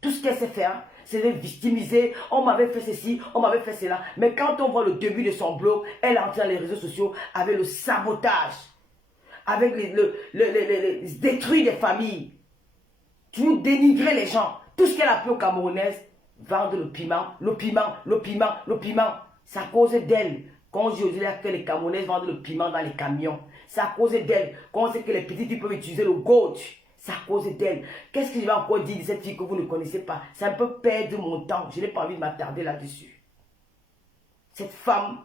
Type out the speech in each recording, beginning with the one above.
Tout ce qu'elle sait faire, c'est de victimiser. On m'avait fait ceci, on m'avait fait cela. Mais quand on voit le début de son blog, elle entre dans les réseaux sociaux avec le sabotage, avec détruire des familles, toujours dénigrer les gens. Tout ce qu'elle a fait aux Camerounaises, vendre le piment, le piment, le piment, le piment. C'est à cause d'elle. Quand je dis que les Camerounaises vendent le piment dans les camions, c'est à cause d'elle. Quand on sait que les petites filles peuvent utiliser le goat, c'est à cause d'elle. Qu'est-ce que je vais encore dire de cette fille que vous ne connaissez pas? C'est un peu perdre mon temps. Je n'ai pas envie de m'attarder là-dessus. Cette femme,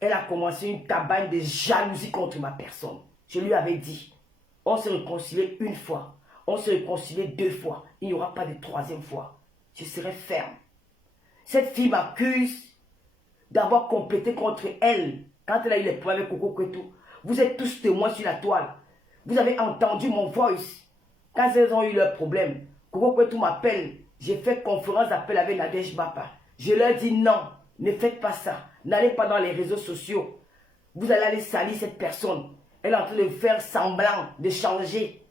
elle a commencé une campagne de jalousie contre ma personne. Je lui avais dit, on se réconcilie une fois, on se réconcilie 2 fois, il n'y aura pas de 3e fois. Je serai ferme. Cette fille m'accuse d'avoir complété contre elle quand elle a eu les problèmes avec Coco Kwetu. Vous êtes tous témoins sur la toile. Vous avez entendu mon voice. Quand elles ont eu leurs problèmes, Coco Kwetu m'appelle. J'ai fait conférence d'appel avec Nadège Bapa. Je leur dis non, ne faites pas ça. N'allez pas dans les réseaux sociaux. Vous allez aller salir cette personne. Elle est en train de faire semblant de changer.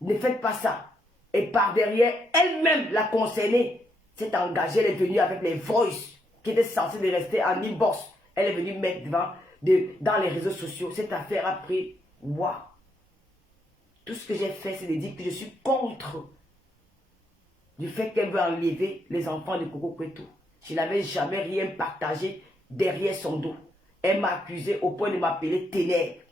Ne faites pas ça. Et par derrière, elle-même, la concernée, s'est engagée. Elle est venue avec les voices qui étaient censées de rester en inbox. Elle est venue mettre dans les réseaux sociaux. Cette affaire a pris, waouh. Tout ce que j'ai fait, c'est de dire que je suis contre du fait qu'elle veut enlever les enfants de Coco Kwetu. Je n'avais jamais rien partagé derrière son dos. Elle m'a accusé au point de m'appeler ténèbres.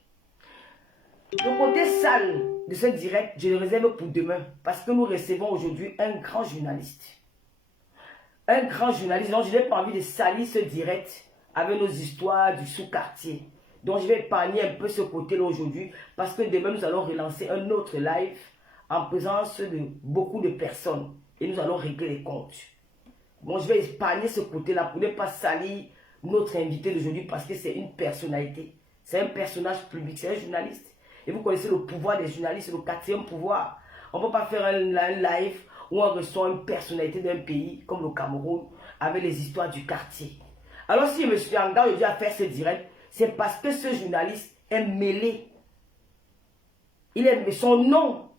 Le côté sale de ce direct, je le réserve pour demain. Parce que nous recevons aujourd'hui un grand journaliste. Un grand journaliste. Donc je n'ai pas envie de salir ce direct avec nos histoires du sous-quartier. Donc je vais épargner un peu ce côté-là aujourd'hui. Parce que demain nous allons relancer un autre live en présence de beaucoup de personnes. Et nous allons régler les comptes. Bon, je vais épargner ce côté-là pour ne pas salir notre invité d'aujourd'hui parce que c'est une personnalité. C'est un personnage public, c'est un journaliste. Et vous connaissez le pouvoir des journalistes, le 4e pouvoir. On ne peut pas faire un live où on reçoit une personnalité d'un pays comme le Cameroun avec les histoires du quartier. Alors si je me suis engagé à faire ce direct, c'est parce que ce journaliste est mêlé. Son nom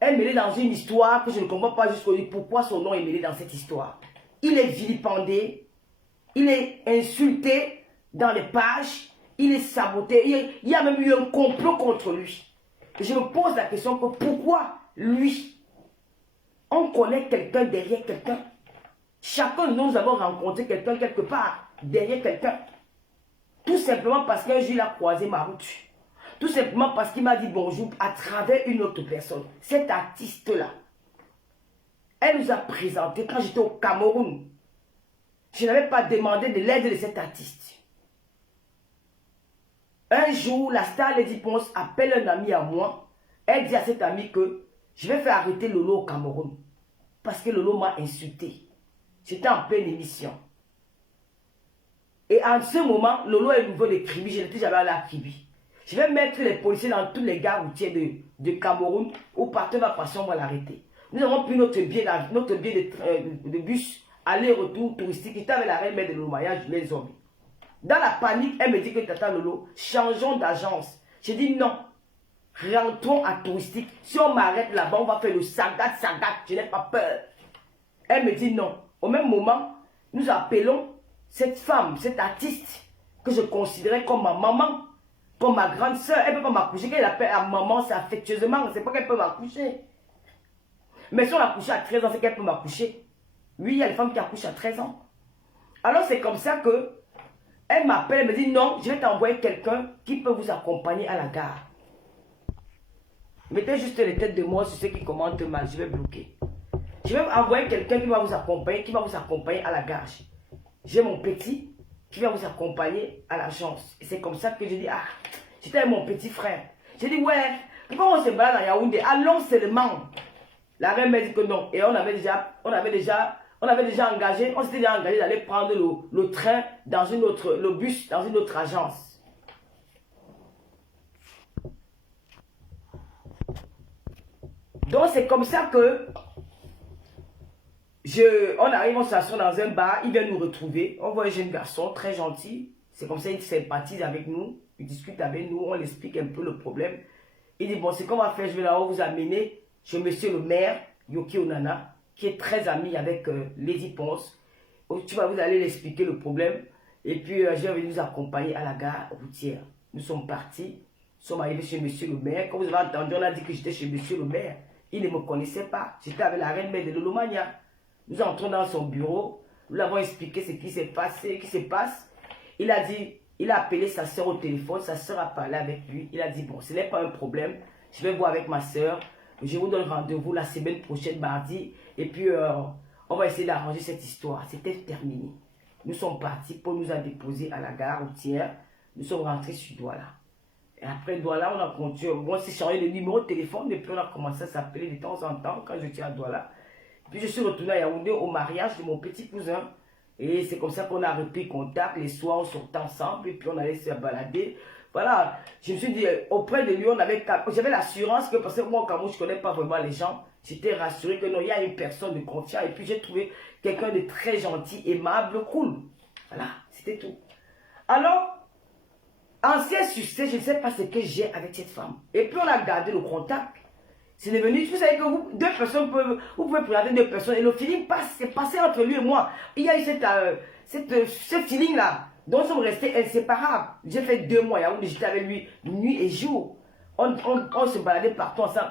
est mêlé dans une histoire que je ne comprends pas jusqu'aujourd'hui pourquoi son nom est mêlé dans cette histoire. Il est vilipendé, il est insulté dans les pages, il est saboté, il y a même eu un complot contre lui. Et je me pose la question que pourquoi lui? On connaît quelqu'un derrière quelqu'un. Chacun de nous avons rencontré quelqu'un quelque part, derrière quelqu'un. Tout simplement parce qu'un jour il a croisé ma route. Tout simplement parce qu'il m'a dit bonjour à travers une autre personne. Cet artiste-là, elle nous a présenté quand j'étais au Cameroun. Je n'avais pas demandé de l'aide de cet artiste. Un jour, la star Lady Ponce appelle un ami à moi. Elle dit à cet ami que je vais faire arrêter Lolo au Cameroun. Parce que Lolo m'a insulté. J'étais en pleine émission. Et en ce moment, Lolo est nouveau de Kribi. Je n'étais jamais allé à Kribi. Je vais mettre les policiers dans tous les gares routiers de Cameroun où partout ma passion va l'arrêter. Nous avons pris notre billet de bus, aller-retour touristique. Il était avec la reine mère de Lomaya, les hommes. Dans la panique, elle me dit que Tata Lolo, changeons d'agence. J'ai dit non. Rentrons à touristique. Si on m'arrête là-bas, on va faire le sagat. Je n'ai pas peur. Elle me dit non. Au même moment, nous appelons cette femme, cette artiste que je considérais comme ma maman, comme ma grande soeur. Elle ne peut pas m'accoucher. Quand elle appelle à maman, c'est affectueusement. C'est pas qu'elle peut m'accoucher. Mais si on accouche à 13 ans, c'est qu'elle peut m'accoucher. Oui, il y a des femmes qui accouchent à 13 ans. Alors c'est comme ça que elle m'appelle, elle me dit non, je vais t'envoyer quelqu'un qui peut vous accompagner à la gare. Mettez juste les têtes de moi sur ceux qui commentent mal, je vais bloquer. Je vais envoyer quelqu'un qui va vous accompagner à la gare. J'ai mon petit qui va vous accompagner à l'agence. Et c'est comme ça que je dis, ah, j'étais avec mon petit frère. J'ai dit, ouais, pourquoi on se balade à Yaoundé? Allons seulement. La reine m'a dit que non. Et on avait déjà engagé, on s'était déjà engagé d'aller prendre le train dans le bus dans une autre agence. Donc c'est comme ça que on arrive, on s'assoit dans un bar, il vient nous retrouver, on voit un jeune garçon très gentil, c'est comme ça il sympathise avec nous, il discute avec nous, on explique un peu le problème. Il dit bon c'est qu'on va faire, je vais là-haut vous amener chez monsieur le maire, Yoki Onana. qui est très ami avec Lady Ponce. Tu vas vous aller l'expliquer le problème. Et puis, je vais nous accompagner à la gare routière. Nous sommes partis. Nous sommes arrivés chez monsieur le maire. Comme vous avez entendu, on a dit que j'étais chez monsieur le maire. Il ne me connaissait pas. J'étais avec la reine mère de Lolomania. Nous entrons dans son bureau. Nous l'avons expliqué ce qui s'est passé, ce qui se passe. Il a dit, il a appelé sa soeur au téléphone. Sa soeur a parlé avec lui. Il a dit, bon, ce n'est pas un problème. Je vais voir avec ma soeur. Je vous donne rendez-vous la semaine prochaine, mardi. Et puis, on va essayer d'arranger cette histoire. C'était terminé. Nous sommes partis. Paul nous a déposés à la gare routière. Nous sommes rentrés sur Douala. Et après Douala, on a continué. On s'est changé de numéro de téléphone. Et puis, on a commencé à s'appeler de temps en temps quand j'étais à Douala. Puis, je suis retourné à Yaoundé au mariage de mon petit cousin. Et c'est comme ça qu'on a repris contact. Les soirs, on sortait ensemble. Et puis, on allait se balader. Voilà, je me suis dit, auprès de lui, j'avais l'assurance que, parce que moi au Cameroun, je ne connais pas vraiment les gens, j'étais rassuré que non, il y a une personne de confiance. Et puis j'ai trouvé quelqu'un de très gentil, aimable, cool. Voilà, c'était tout. Alors, ancien succès, je ne sais pas ce que j'ai avec cette femme. Et puis on a gardé le contact. C'est devenu, vous savez que deux personnes peuvent, vous pouvez présenter deux personnes et le feeling c'est passé entre lui et moi. Il y a eu ce feeling-là. Donc, nous sommes restés inséparables. J'ai fait 2 mois où j'étais avec lui nuit et jour. On se baladait partout ensemble.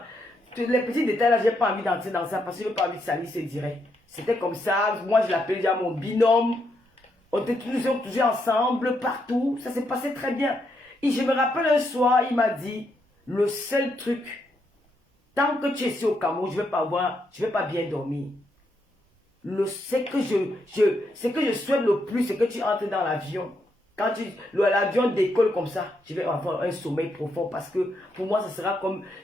Les petits détails là, je n'ai pas envie d'entrer dans ça parce que je n'ai pas envie de salir ce direct. C'était comme ça. Moi, je l'appelais déjà mon binôme. On était toujours ensemble, partout. Ça s'est passé très bien. Et je me rappelle un soir, il m'a dit, le seul truc, tant que tu es ici au Cameroun, je ne vais pas bien dormir. Ce que je souhaite le plus, c'est que tu entres dans l'avion. Quand l'avion décolle comme ça, je vais avoir un sommeil profond parce que pour moi,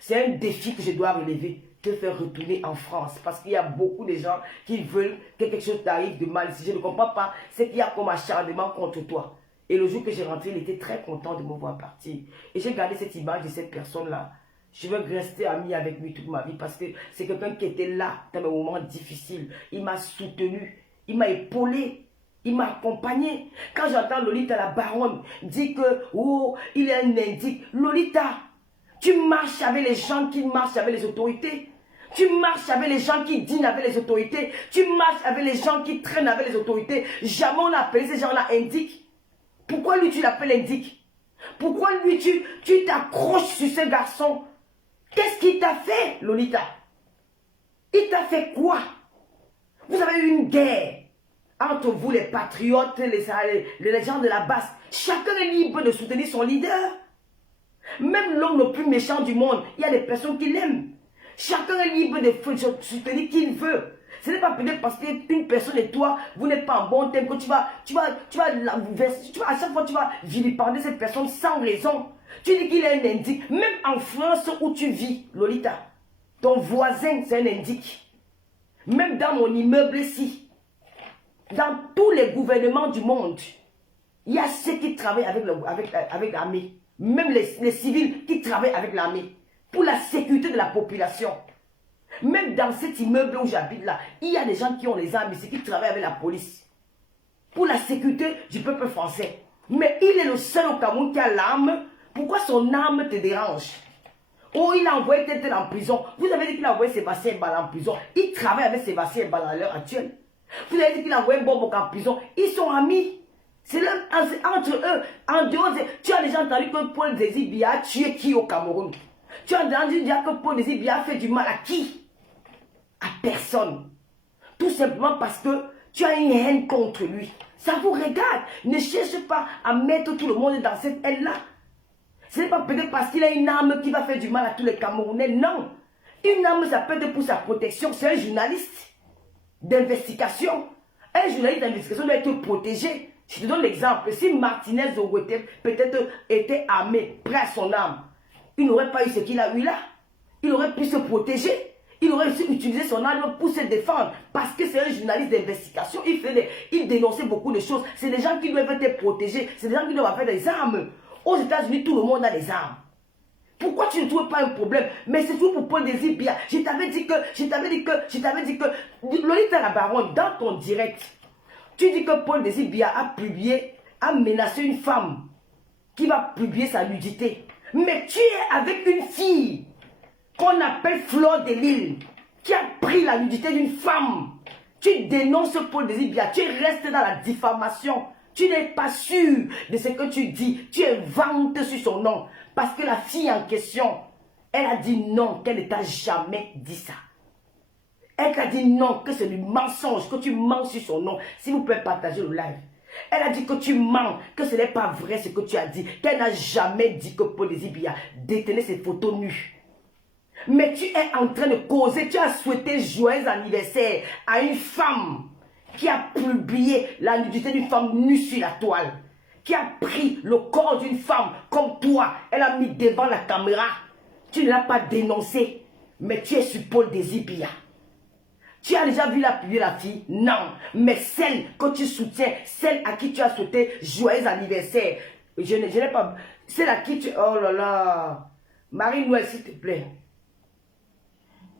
c'est un défi que je dois relever, te faire retourner en France. Parce qu'il y a beaucoup de gens qui veulent que quelque chose t'arrive de mal. Si je ne comprends pas, c'est qu'il y a comme acharnement contre toi. Et le jour que j'ai rentré, il était très content de me voir partir. Et j'ai gardé cette image de cette personne-là. Je veux rester ami avec lui toute ma vie parce que c'est quelqu'un qui était là dans mes moments difficiles. Il m'a soutenu, il m'a épaulé, il m'a accompagné. Quand j'entends Lolita la baronne dire que oh, il est un indique. Lolita, tu marches avec les gens qui marchent avec les autorités. Tu marches avec les gens qui dînent avec les autorités. Tu marches avec les gens qui traînent avec les autorités. Jamais on a appelé ces gens-là indiques. Pourquoi lui tu l'appelles indique? Pourquoi lui tu t'accroches sur ce garçon? Qu'est-ce qu'il t'a fait, Lolita? Il t'a fait quoi? Vous avez eu une guerre entre vous, les patriotes, les gens de la base. Chacun est libre de soutenir son leader. Même l'homme le plus méchant du monde, il y a des personnes qui l'aiment. Chacun est libre de soutenir qui il veut. Ce n'est pas peut-être parce qu'une personne et toi, vous n'êtes pas en bon thème que à chaque fois tu vas vilipender cette personne sans raison. Tu dis qu'il est un indique. Même en France où tu vis, Lolita, ton voisin c'est un indique. Même dans mon immeuble ici, dans tous les gouvernements du monde, il y a ceux qui travaillent avec l'armée. Même les civils qui travaillent avec l'armée. Pour la sécurité de la population. Même dans cet immeuble où j'habite là, il y a des gens qui ont les armes ici, qui travaillent avec la police. Pour la sécurité du peuple français. Mais il est le seul au Cameroun qui a l'arme. Pourquoi son arme te dérange? Oh, il a envoyé tel en prison. Vous avez dit qu'il a envoyé Sébastien Mbala en prison. Il travaille avec Sébastien Mbala à l'heure actuelle. Vous avez dit qu'il a envoyé Bobo en prison. Ils sont amis. C'est entre eux. En dehors, tu as déjà entendu que Paul Désir a tué qui au Cameroun? Tu as entendu dire que Paul Désir a fait du mal à qui? À personne. Tout simplement parce que tu as une haine contre lui. Ça vous regarde. Ne cherche pas à mettre tout le monde dans cette haine-là. Ce n'est pas peut-être parce qu'il a une arme qui va faire du mal à tous les Camerounais. Non. Une arme, ça peut être pour sa protection. C'est un journaliste d'investigation. Un journaliste d'investigation doit être protégé. Je te donne l'exemple. Si Martinez Owete peut-être était armé, prêt à son arme, il n'aurait pas eu ce qu'il a eu là. Il aurait pu se protéger. Il aurait aussi utilisé son arme pour se défendre. Parce que c'est un journaliste d'investigation. Il dénonçait beaucoup de choses. C'est des gens qui doivent être protégés. C'est des gens qui doivent avoir des armes. Aux États-Unis, tout le monde a des armes. Pourquoi tu ne trouves pas un problème? Mais c'est tout pour Paul Désir Biya. Je t'avais dit que, Lolita la baronne, dans ton direct, tu dis que Paul Désir Biya a menacé une femme qui va publier sa nudité. Mais tu es avec une fille qu'on appelle Fleur de Lille. qui a pris la nudité d'une femme. Tu dénonces Paul Désir Biya, tu restes dans la diffamation. Tu n'es pas sûr de ce que tu dis. Tu inventes sur son nom. Parce que la fille en question, elle a dit non, qu'elle ne t'a jamais dit ça. Elle t'a dit non, que c'est du mensonge, que tu mens sur son nom. Si vous pouvez partager le live. Elle a dit que tu mens, que ce n'est pas vrai ce que tu as dit. Qu'elle n'a jamais dit que Paul Désir Biya détenait ses photos nues. Mais tu es en train de causer, tu as souhaité joyeux anniversaire à une femme qui a publié la nudité d'une femme nue sur la toile, qui a pris le corps d'une femme comme toi, elle a mis devant la caméra. Tu ne l'as pas dénoncé, mais tu es sur Paul Désir Biya. Tu as déjà vu la publier la fille? Non. Mais celle que tu soutiens, celle à qui tu as souhaité joyeux anniversaire, je n'ai pas... Celle à qui tu... Oh là là. Marie-Noël, s'il te plaît.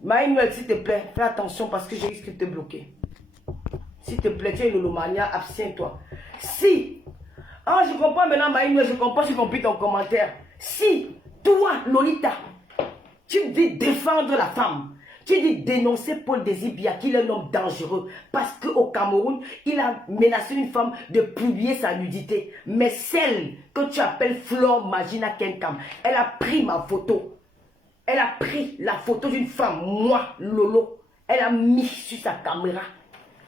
Marie-Noël, s'il te plaît, fais attention parce que je risque de te bloquer. S'il te plaît, tu es une lolomania, abstiens-toi. Si, ah, je comprends maintenant, Marie-Noël, je comprends, j'ai compris ton commentaire. Si, toi, Lolita, tu dis défendre la femme, tu dis dénoncer Paul Désir Biya, qu'il est un homme dangereux, parce qu'au Cameroun, il a menacé une femme de publier sa nudité. Mais celle que tu appelles Flore Magina Kenkam, elle a pris ma photo. Elle a pris la photo d'une femme, moi, Lolo. Elle a mis sur sa caméra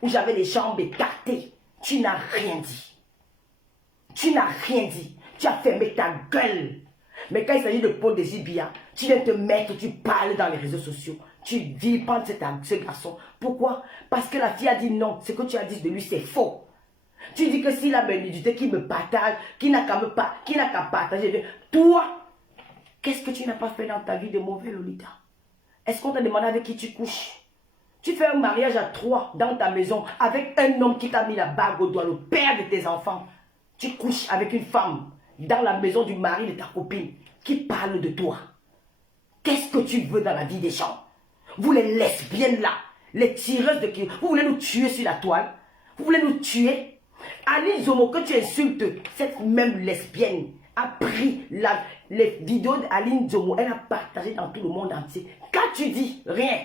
où j'avais les jambes écartées. Tu n'as rien dit. Tu n'as rien dit. Tu as fermé ta gueule. Mais quand il s'agit de Paul Désir Biya, tu viens te mettre, tu parles dans les réseaux sociaux. Tu vilipends ce garçon. Pourquoi? Parce que la fille a dit non. Ce que tu as dit de lui, c'est faux. Tu dis que s'il a une nudité qui me partage, qui n'a qu'à partager. Toi, qu'est-ce que tu n'as pas fait dans ta vie de mauvais, Lolita? Est-ce qu'on t'a demandé avec qui tu couches? Tu fais un mariage à 3 dans ta maison avec un homme qui t'a mis la bague au doigt, le père de tes enfants. Tu couches avec une femme dans la maison du mari de ta copine qui parle de toi. Qu'est-ce que tu veux dans la vie des gens? Vous les lesbiennes là, les tireuses de qui? Vous voulez nous tuer sur la toile? Vous voulez nous tuer? Aline Zomo, que tu insultes, cette même lesbienne a pris les vidéos d'Aline Zomo, elle a partagé dans tout le monde entier. Quand tu dis rien,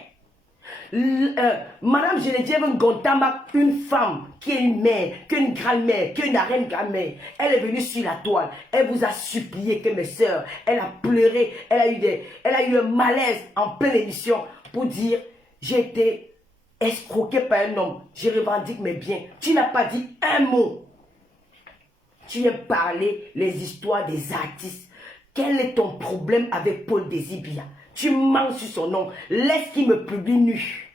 Madame Geneviève Ngontama, une femme qui est une mère, qui est une grand-mère, qui est une arène grand-mère, elle est venue sur la toile, elle vous a supplié que mes soeurs, elle a pleuré, elle a eu un malaise en pleine émission pour dire j'ai été escroquée par un homme, je revendique mes biens. Tu n'as pas dit un mot. Tu viens parler les histoires des artistes. Quel est ton problème avec Paul Désir Biya? Tu mens sur son nom. Laisse qu'il me publie nu.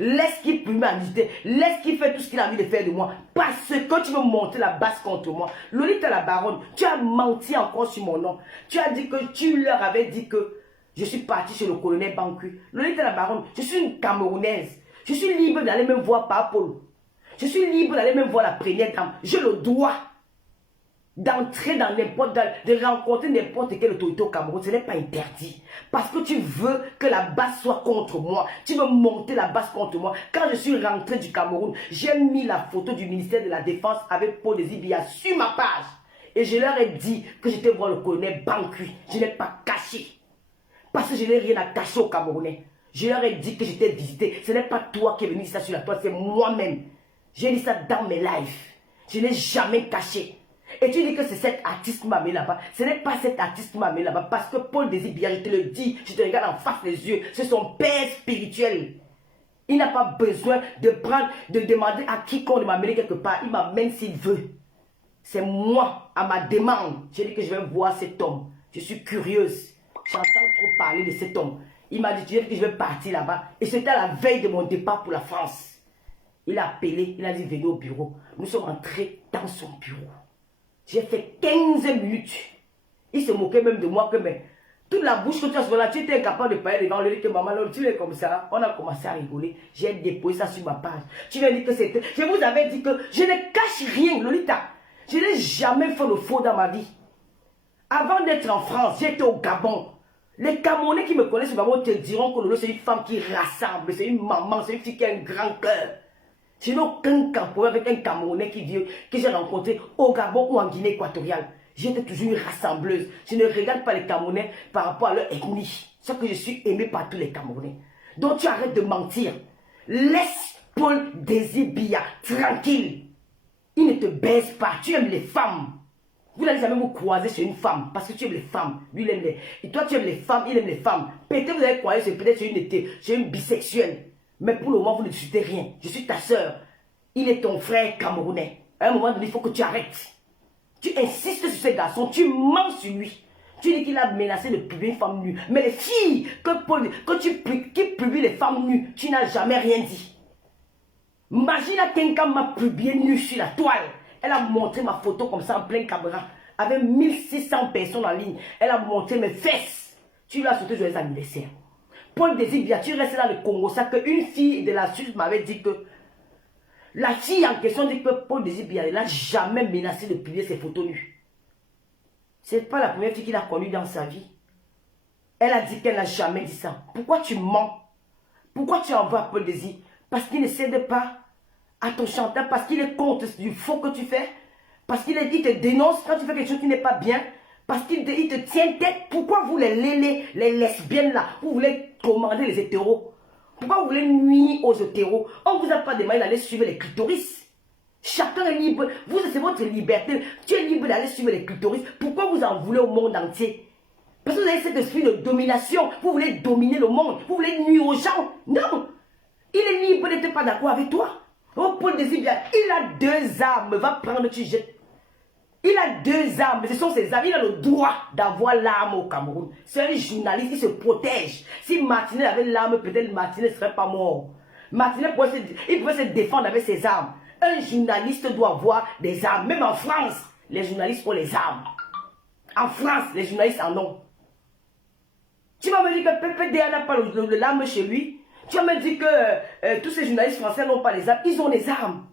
Laisse qu'il publie ma nudité. Laisse qu'il fait tout ce qu'il a envie de faire de moi. Parce que tu veux monter la basse contre moi. Lolita la baronne, tu as menti encore sur mon nom. Tu as dit que tu leur avais dit que je suis parti chez le colonel Bancu. Lolita la baronne, je suis une Camerounaise. Je suis libre d'aller même voir Paul. Je suis libre d'aller même voir la première dame. J'ai le droit d'entrer dans n'importe, de rencontrer n'importe quelle autorité au Cameroun. Ce n'est pas interdit. Parce que tu veux que la base soit contre moi. Tu veux monter la base contre moi. Quand je suis rentré du Cameroun, j'ai mis la photo du ministère de la Défense avec Paul Désir Biya sur ma page. Et je leur ai dit que j'étais voir le colonel Bancu. Je n'ai pas caché. Parce que je n'ai rien à cacher aux Camerounais. Je leur ai dit que j'étais visité. Ce n'est pas toi qui es venu dire ça sur la toile, c'est moi-même. J'ai dit ça dans mes lives. Je n'ai jamais caché. Et tu dis que c'est cet artiste qui m'a mis là-bas. Ce n'est pas cet artiste qui m'a mis là-bas. Parce que Paul Désir Biya, je te le dis, je te regarde en face les yeux. C'est son père spirituel. Il n'a pas besoin de prendre, de demander à quiconque de m'amener quelque part. Il m'amène s'il veut. C'est moi, à ma demande. J'ai dit que je vais voir cet homme. Je suis curieuse. J'entends trop parler de cet homme. Il m'a dit que je vais partir là-bas. Et c'était à la veille de mon départ pour la France. Il a appelé, il a dit venez au bureau. Nous sommes entrés dans son bureau. J'ai fait 15 minutes. Il se moquait même de moi que mais toute la bouche que tu as sur là, tu étais incapable de parler devant lui que maman, tu es comme ça. On a commencé à rigoler. J'ai déposé ça sur ma page. Tu m'as dit que c'était... Je vous avais dit que je ne cache rien, Lolita. Je n'ai jamais fait de faux dans ma vie. Avant d'être en France, j'étais au Gabon. Les Camerounais qui me connaissent au Gabon te diront que Lolo, c'est une femme qui rassemble. C'est une maman, c'est une fille qui a un grand cœur. Je n'ai aucun Camerounais avec un Camerounais qui vient, que j'ai rencontré au Gabon ou en Guinée équatoriale. J'étais toujours une rassembleuse. Je ne regarde pas les Camerounais par rapport à leur ethnie. Sauf que je suis aimé par tous les Camerounais. Donc tu arrêtes de mentir. Laisse Paul Désir Biya tranquille. Il ne te baise pas. Tu aimes les femmes. Vous n'allez jamais vous croiser chez une femme parce que tu aimes les femmes. Lui, il aime les... Et toi, tu aimes les femmes, il aime les femmes. Peut-être vous allez croiser peut-être chez une bisexuelle. Mais pour le moment, vous ne discutez rien. Je suis ta soeur. Il est ton frère camerounais. À un moment donné, il faut que tu arrêtes. Tu insistes sur ce garçon. Tu mens sur lui. Tu dis qu'il a menacé de publier une femme nue. Mais les filles, qui publient les femmes nues, tu n'as jamais rien dit. Imagine quelqu'un m'a publié nu sur la toile. Elle a montré ma photo comme ça en pleine caméra. Avec 1600 personnes en ligne. Elle a montré mes fesses. Tu lui as souhaité joyeux anniversaire. Paul Désir Biya, tu restes dans le Congo. Ça qu'une fille de la Suisse m'avait dit que la fille en question dit que Paul Désir Biya n'a jamais menacé de publier ses photos nues. Ce n'est pas la première fille qu'il a connue dans sa vie. Elle a dit qu'elle n'a jamais dit ça. Pourquoi tu mens? Pourquoi tu envoies Paul Désir? Parce qu'il ne cède pas à ton chanteur, parce qu'il est contre du faux que tu fais, parce qu'il te dénonce quand tu fais quelque chose qui n'est pas bien, parce qu'il te tient tête. Pourquoi vous les lesbiennes là, vous voulez commander les hétéros? Pourquoi vous voulez nuire aux hétéros? On ne vous a pas demandé d'aller suivre les clitoris. Chacun est libre, c'est votre liberté, tu es libre d'aller suivre les clitoris. Pourquoi vous en voulez au monde entier? Parce que vous avez cet esprit de domination, vous voulez dominer le monde, vous voulez nuire aux gens. Non, il est libre d'être pas d'accord avec toi. Oh, Paul Désir Biya, il a 2 armes, va prendre, tu jettes. Il a 2 armes, ce sont ses armes. Il a le droit d'avoir l'arme au Cameroun. C'est un journaliste, il se protège. Si Martinet avait l'arme, peut-être Martinet ne serait pas mort. Martinet il pouvait se défendre avec ses armes. Un journaliste doit avoir des armes. Même en France, les journalistes ont les armes. En France, les journalistes en ont. Tu vas me dire que PPDA n'a pas l'arme chez lui. Tu vas me dire que tous ces journalistes français n'ont pas les armes. Ils ont les armes.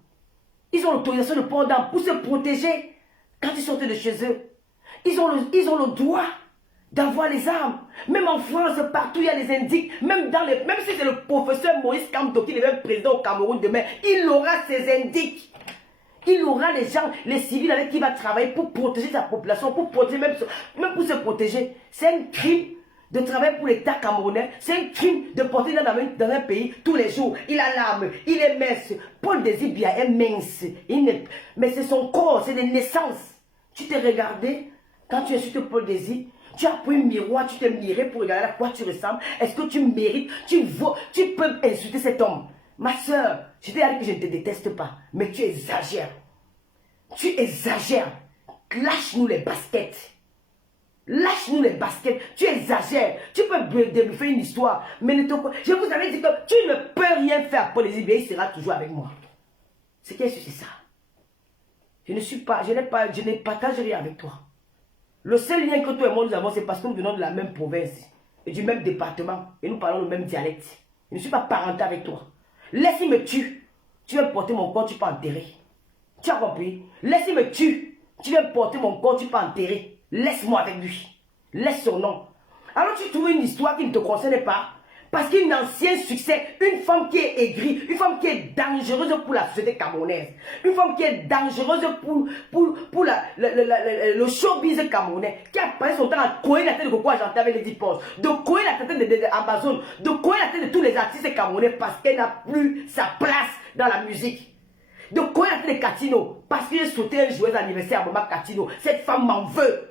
Ils ont l'autorisation de port d'armes pour se protéger quand ils sortent de chez eux. Ils ont le droit d'avoir les armes. Même en France, partout, il y a les indices. Même si c'est le professeur Maurice Kamto qui devient président au Cameroun demain, il aura ses indices. Il aura les gens, les civils avec qui il va travailler pour protéger sa population, pour protéger même pour se protéger. C'est un crime de travailler pour l'État camerounais. C'est un crime de porter dans un pays tous les jours. Il a l'arme, il est mince. Paul Désir Biya est mince. Mais c'est son corps, c'est des naissances. Tu t'es regardé quand tu insultes Paul Désir. Tu as pris un miroir, tu t'es miré pour regarder à quoi tu ressembles. Est-ce que tu mérites, tu peux insulter cet homme? Ma soeur, je t'ai dit que je ne te déteste pas, mais tu exagères. Tu exagères. Lâche-nous les baskets. Lâche-nous les baskets. Tu exagères. Tu peux me faire une histoire. Mais je vous avais dit que tu ne peux rien faire à Paul Désir Biya. Il sera toujours avec moi. C'est ça. Je ne partage rien avec toi. Le seul lien que toi et moi nous avons, c'est parce que nous venons de la même province et du même département. Et nous parlons le même dialecte. Je ne suis pas parenté avec toi. Laisse-moi me tuer. Tu vas porter mon corps, tu peux enterrer. Tu as compris? Laisse-moi me tuer. Tu vas porter mon corps, tu peux enterrer. Laisse-moi avec lui. Laisse son nom. Alors tu trouves une histoire qui ne te concerne pas. Parce qu'un ancien succès, une femme qui est aigrie, une femme qui est dangereuse pour la société camerounaise, une femme qui est dangereuse pour le showbiz camerounais, qui a passé son temps à courir la tête de Coco Argentin avec les 10 postes, de courir la tête d'Amazon, de courir la tête de tous les artistes camerounais parce qu'elle n'a plus sa place dans la musique. De courir la tête de Katino parce qu'il a sauté un joyeux anniversaire à Maman Katino. Cette femme m'en veut.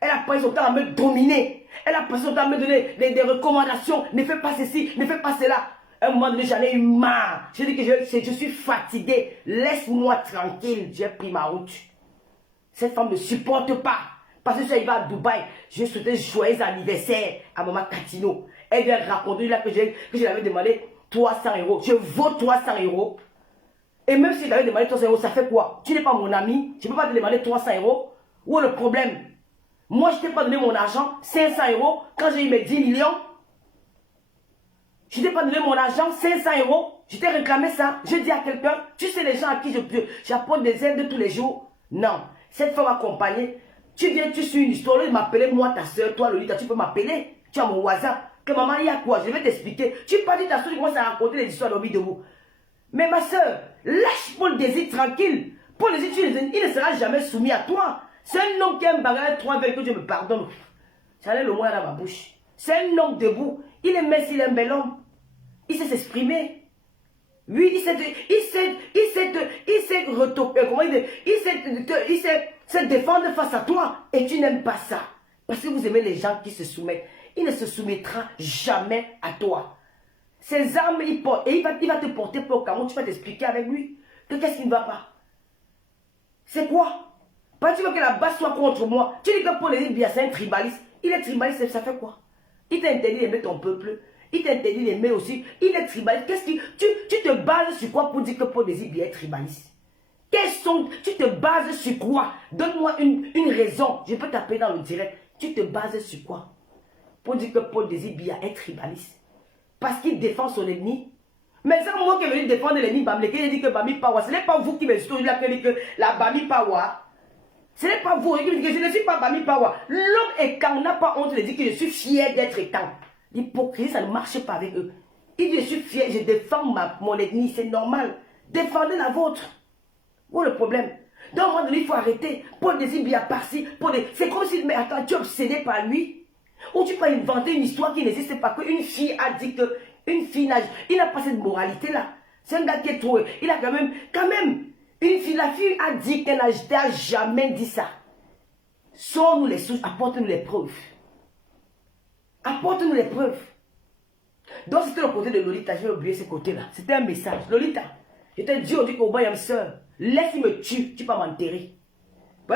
Elle a passé son temps à me dominer. Elle a passé son temps à me donner des recommandations. Ne fais pas ceci, ne fais pas cela. À un moment donné, j'en ai eu marre. Je dis que je suis fatigué. Laisse-moi tranquille. J'ai pris ma route. Cette femme ne supporte pas. Parce que si elle va à Dubaï, je souhaitais joyeux anniversaire à Maman Katino. Elle vient raconter là que je lui avais demandé 300 €. Je vaux 300 €. Et même si je t'avais demandé 300 €, ça fait quoi? Tu n'es pas mon ami. Je ne peux pas te demander 300 €. Où est le problème? Moi, je ne t'ai pas donné mon argent, 500 € quand j'ai eu mes 10 millions. Je ne t'ai pas donné mon argent, 500 €. Je t'ai réclamé ça. Je dis à quelqu'un, tu sais les gens à qui j'apporte des aides tous les jours. Non. Cette femme accompagnée, tu viens, tu suis une histoire, de m'appeler, moi, ta soeur, toi, Lolita, tu peux m'appeler. Tu as mon WhatsApp. Que maman, il y a quoi? Je vais t'expliquer. Tu pas dit ta soeur, tu commences à raconter les histoires de vous. Mais ma soeur, lâche Paul Désir tranquille. Paul Désir, il ne sera jamais soumis à toi. C'est un homme qui a un bagage 3 veilles que Dieu me pardonne. J'allais le moins dans ma bouche. C'est un homme debout. Il est mince, il est un bel homme. Il sait s'exprimer. Oui, il sait se défendre face à toi. Et tu n'aimes pas ça. Parce que vous aimez les gens qui se soumettent. Il ne se soumettra jamais à toi. Ses armes, il porte. Et il va te porter pour le Cameroun. Tu vas t'expliquer avec lui. Que qu'est-ce qui ne va pas? C'est quoi? Parce que tu veux que la base soit contre moi. Tu dis que Paul Biya, c'est un tribaliste. Il est tribaliste, ça fait quoi? Il t'a interdit d'aimer ton peuple. Il t'interdit d'aimer aussi. Il est tribaliste. Qu'est-ce que tu te bases sur quoi pour dire que Paul Biya est tribaliste? Tu te bases sur quoi? Donne-moi une raison. Je peux t'appeler dans le direct. Tu te bases sur quoi pour dire que Paul Biya est tribaliste? Parce qu'il défend son ennemi. Mais c'est moi qui est venu défendre l'ennemi Bamileke. Il dit que Bami Pawa. Ce n'est pas vous qui me dites que la Bami Pawa. Ce n'est pas vous. Je ne suis pas Bami Pawa. L'homme étant n'a pas honte de dire que je suis fier d'être étant. L'hypocrisie, ça ne marche pas avec eux. Il dit je suis fier, je défends mon ennemi. C'est normal. Défendez la vôtre. Où est le problème? Donc, à un moment donné, il faut arrêter. Paul Biya par-ci. C'est comme si, mais attends, tu es obsédé par lui. Ou tu peux inventer une histoire qui n'existe pas. Qu'une fille a dit que. Une fille, il n'a pas cette moralité-là. C'est un gars qui est trop. Il a quand même. Une fille, la fille a dit qu'elle n'a jamais dit ça. Sors-nous les sources, apporte-nous les preuves. Apporte-nous les preuves. Donc, c'était le côté de Lolita. Je vais oublier ce côté-là. C'était un message. Lolita, je te dis aujourd'hui qu'au bas, soeur, laisse-moi me tuer. Tu peux m'enterrer.